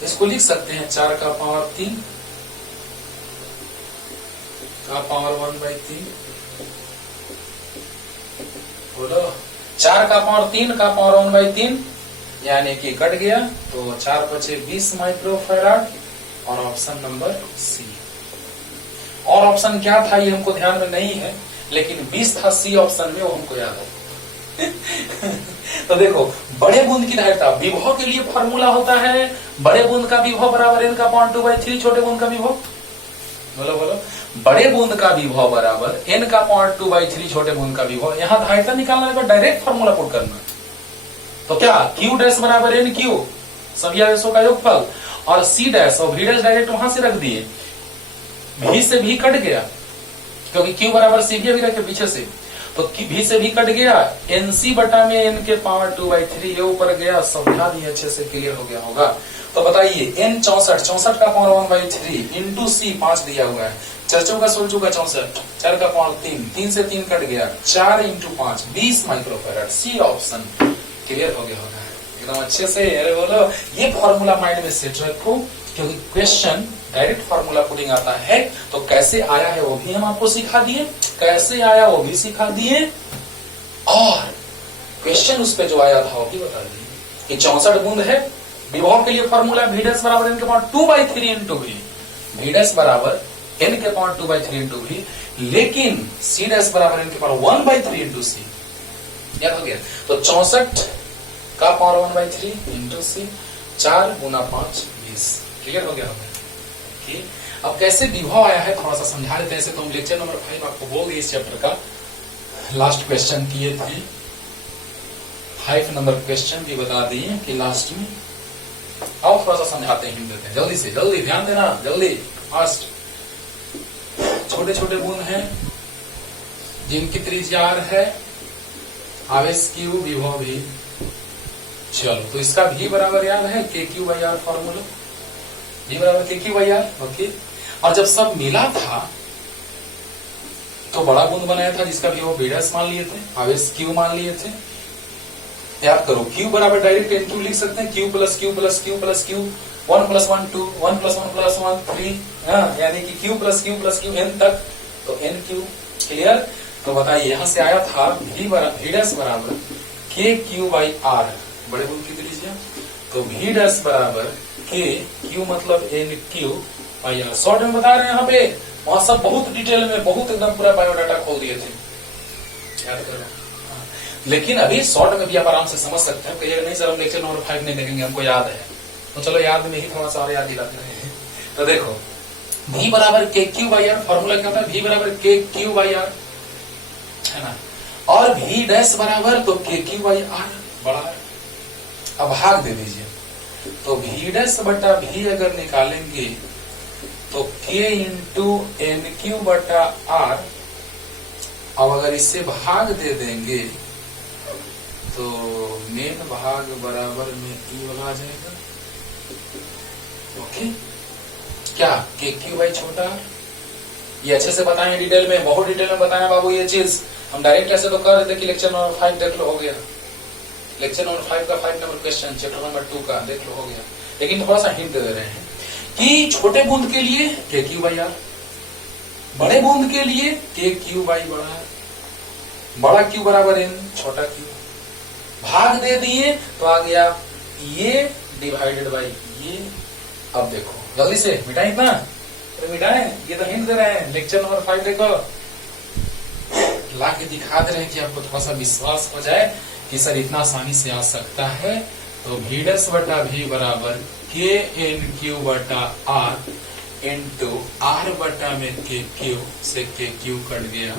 इसको लिख सकते हैं 4 का पावर 3 का पावर 1/3, बोलो 4 का पावर 3 का पावर 1/3, यानी कि कट गया तो 4 बचे 20 माइक्रोफैराड, और ऑप्शन नंबर सी। और ऑप्शन क्या था ये हमको ध्यान में नहीं है, लेकिन 20 था सी ऑप्शन में, वो हमको याद है। तो देखो, बड़े बूंद की धारिता विभव के लिए फॉर्मूला होता है, बड़े बूंद का विभव बराबर n का पावर 2/3 छोटे बूंद का विभव, बोलो बोलो, बड़े बूंद का विभव बराबर n का पावर 2/3 छोटे बूंद का विभव। यहाँ धारिता निकालने का डायरेक्ट फॉर्मूला पुट करना, तो क्या q डैश बराबर n q सभी आवेशों का योगफल, और c डैश और v डैश डायरेक्ट वहां से रख दिए, v से v कट गया क्योंकि q बराबर c भी रखे पीछे से, तो v से v कट गया, nc बटा में n के पावर 2/3 ये ऊपर गया, समझा दिए अच्छे से, क्लियर हो गया होगा। तो बताइए n 64 का पावर 1/3 इंटू c 5 दिया हुआ है, 4 का 16 का 64, 4 का पावर 3 से 3 कट गया, 4 into 5 20 microfarad, C option clear हो गया होगा एकदम अच्छे से। अरे बोलो, ये फॉर्मूला माइंड में सेट रखो, क्योंकि क्वेश्चन डायरेक्ट फॉर्मूला पुटिंग आता है, तो कैसे आया है वो भी हम आपको सिखा दिए, कैसे आया वो भी सिखा दिए, और क्वेश्चन उस पे जो आया था वो भी बता दिए कि 64 बूंद है, विभव के लिए फॉर्मूला v डैश बराबर n के power 2/3 into v, v dash बराबर n के पावर 2/3 इंटू v, लेकिन c डैश बराबर n के पावर 1/3 इंटू c, याद हो गया। तो 64 का पावर 1/3 इंटू c, 4 गुना 5 20, क्लियर हो गया होगा। अब कैसे विभव आया है थोड़ा सा समझा देते हैं। ऐसे तो हम लेक्चर नंबर 5 आपको बोल दिए इस चैप्टर का लास्ट क्वेश्चन किए थे, 5 नंबर क्वेश्चन भी बता दिए कि लास्ट में। आओ थोड़ा सा समझाते हैं, देते हैं जल्दी से, जल्दी ध्यान देना, जल्दी फास्ट। छोटे छोटे बूंद हैं जिनकी त्रिज्या r है, आवेश q, विभव भी। चलो, तो इसका v बराबर याद है kq/r फॉर्मूला, v बराबर kq/r, ओके। और जब सब मिला था तो बड़ा बूंद बनाया था जिसका भी वो v डैश मान लिए थे, आवेश q मान लिए थे। याद करो, q बराबर डायरेक्ट nq लिख सकते हैं, q plus q plus q plus q, 1 + 1 2, 1 + 1 + 1 3, यानी कि q plus q plus q n तक, तो nq क्लियर। तो बताइए, यहां से आया था v डैश बराबर kq/r, बड़े बूंद की त्रिज्या, तो v डैश बराबर k, q मतलब nq/r। शॉर्ट में बता रहे हैं यहाँ पे, वहां सब बहुत डिटेल में, बहुत एकदम पूरा बायोडाटा खोल दिए थे, याद करो। लेकिन अभी शॉर्ट में भी आप आराम से समझ सकते हैं, कहिएगा नहीं सर हम लेक्चर नंबर 5 नहीं देखेंगे, हमको याद है, तो चलो याद में ही थोड़ा सा और याद दिलाते हैं। तो देखो, v बराबर kq/r, फॉर्मूला क्या होता है, v बराबर kq/r, है ना, और v डैश बराबर तो kq/r बड़ा है। अब भाग दे दीजिए, तो v डैश बटा v अगर निकालेंगे तो k इंटू nq बटा r, अब अगर इससे भाग दे देंगे तो मेन भाग बराबर में e वाला आ जाएगा, ओके। क्या kq/ छोटा r, ये अच्छे से बताएं डिटेल में, बहुत डिटेल में बताएं बाबू ये चीज, हम डायरेक्ट ऐसे तो कर देते कि लेक्चर नंबर 5 देख लो, हो गया। लेक्चर नंबर 5 का 5 नंबर क्वेश्चन चैप्टर नंबर 2 का देख लो, हो गया। लेकिन थोड़ा सा हिंट दे रहे हैं कि छोटे बूंद के लिए के क्यू बाई आर, बड़े बूंद के लिए के क्यू बाई बड़ा आर, बड़ा क्यू बराबर एन, छोटा क्यू। भाग दे दिए तो आ गया ये डिवाइडेड बाई ये। अब देखो जल्दी से मिटाएं इतना, तो मिटाएं, ये तो हिंट दे रहे हैं। लेक्चर नंबर 5 देखो, ला के दिखा दे रहे हैं कि आपको थोड़ा सा विश्वास हो जाए कि सर इतना आसानी से आ सकता है। तो भी डैश बटा भी बराबर के एन क्यू बटा आर इंटू आर बटा में के क्यू से के क्यू कट गया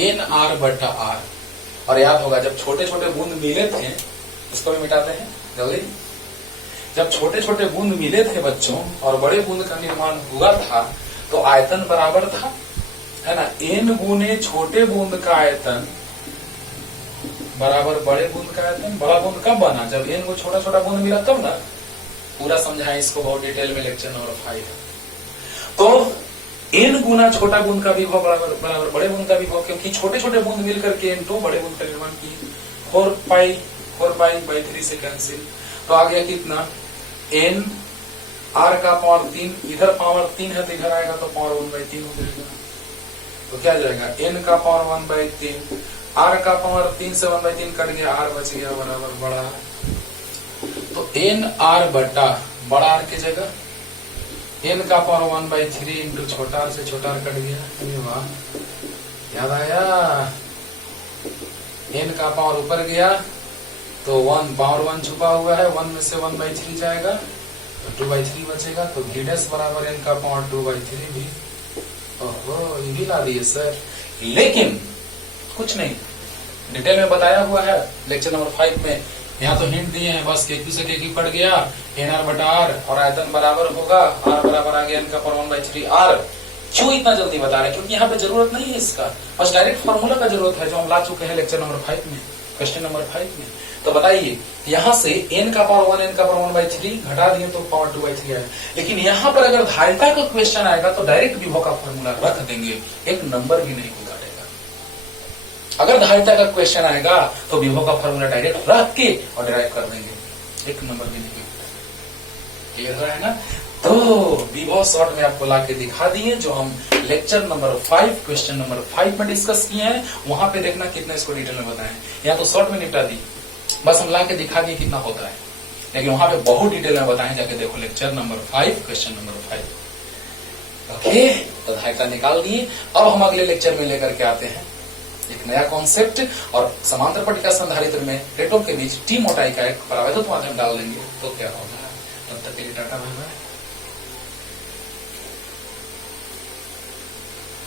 एन आर बटा आर। और याद होगा जब छोटे छोटे बूंद मिले थे, इसको भी मिटाते हैं जल्दी। जब छोटे छोटे बूंद मिले थे बच्चों और बड़े बूंद का निर्माण हुआ था तो आयतन बराबर था, है ना। एन गुने छोटे बूंद का आयतन बराबर बड़े बूंद का आयतन। बड़ा बूंद कब बना? जब एन को छोटा छोटा बूंद मिला तब ना। पूरा समझाएं इसको बहुत डिटेल में लेक्चर नंबर 5। तो एन गुना छोटा बूंद का विभव बराबर बड़े बूंद का विभव, क्योंकि छोटे छोटे बूंद मिलकर के एन तो बड़े बूंद का निर्माण किए। 4 पाई बाई 3 से कैंसिल, तो आ गया कितना? एन आर का पावर 3, इधर पावर 3 है तो इधर आएगा तो पावर 1/3 हो जाएगा। तो क्या जाएगा? एन का पावर 1/3, आर का पावर 3 से 1/3 कट गया, आर बच गया बराबर बड़ा। तो एन आर बटा बड़ा आर की जगह एन का पावर 1/3 इंटू छोटा आर से छोटा आर कट गया। वाह, याद आया। एन का पावर ऊपर गया तो 1 पावर 1 छुपा हुआ है, 1 में से 1/3 जाएगा तो 2/3 बचेगा। तो भी डैश बराबर एन का पावर 2/3 भी। ओहो, ये भी ला दिए सर, लेकिन कुछ नहीं, डिटेल में बताया हुआ है लेक्चर नंबर 5 में। यहाँ तो हिंट दिए हैं बस, केक्यू से केक्यू कट गया, एन आर बटा आर, और आयतन बराबर होगा आर बराबर आ गया एन का पावर 1/3 आर। क्यों इतना जल्दी बता रहे हैं? क्योंकि यहाँ पे जरूरत नहीं है इसका, बस डायरेक्ट फॉर्मूला का जरूरत है जो हम ला चुके हैं लेक्चर नंबर 5 में, क्वेश्चन नंबर 5 में। तो बताइए, यहाँ से n का पावर 1 n का पावर 1/3 घटा दिए तो पावर 2/3 आएगा। लेकिन यहाँ पर अगर धारिता का क्वेश्चन आएगा तो डायरेक्ट विभव का फॉर्मूला रख देंगे, एक नंबर भी नहीं घटाएगा। अगर धारिता का क्वेश्चन आएगा तो विभव का फॉर्मूला डायरेक्ट रख के और डिराइव कर देंगे, एक नंबर भी नहीं घटाएगा। क्लियर हो रहा है ना? तो विभव शॉर्ट में आपको ला के दिखा दिए, जो हम लेक्चर नंबर 5 क्वेश्चन नंबर 5 में डिस्कस किए हैं। वहां पे देखना कितना इसको डिटेल में बताएं, या तो शॉर्ट में निपटा दी, बस हम ला के दिखा दिए कितना होता है, लेकिन वहां पे बहुत डिटेल में बताएं, जाके देखो lecture number 5 question number 5। Okay, तो धारिता निकाल दिए। अब हम अगले लेक्चर में लेकर के आते हैं एक नया कॉन्सेप्ट, और समांतर पट्टिका संधारित्र में प्लेटों के बीच टी मोटाई का एक परावैद्युत माध्यम डाल देंगे तो क्या होगा। तब तक के लिए टाटा बाय बाय।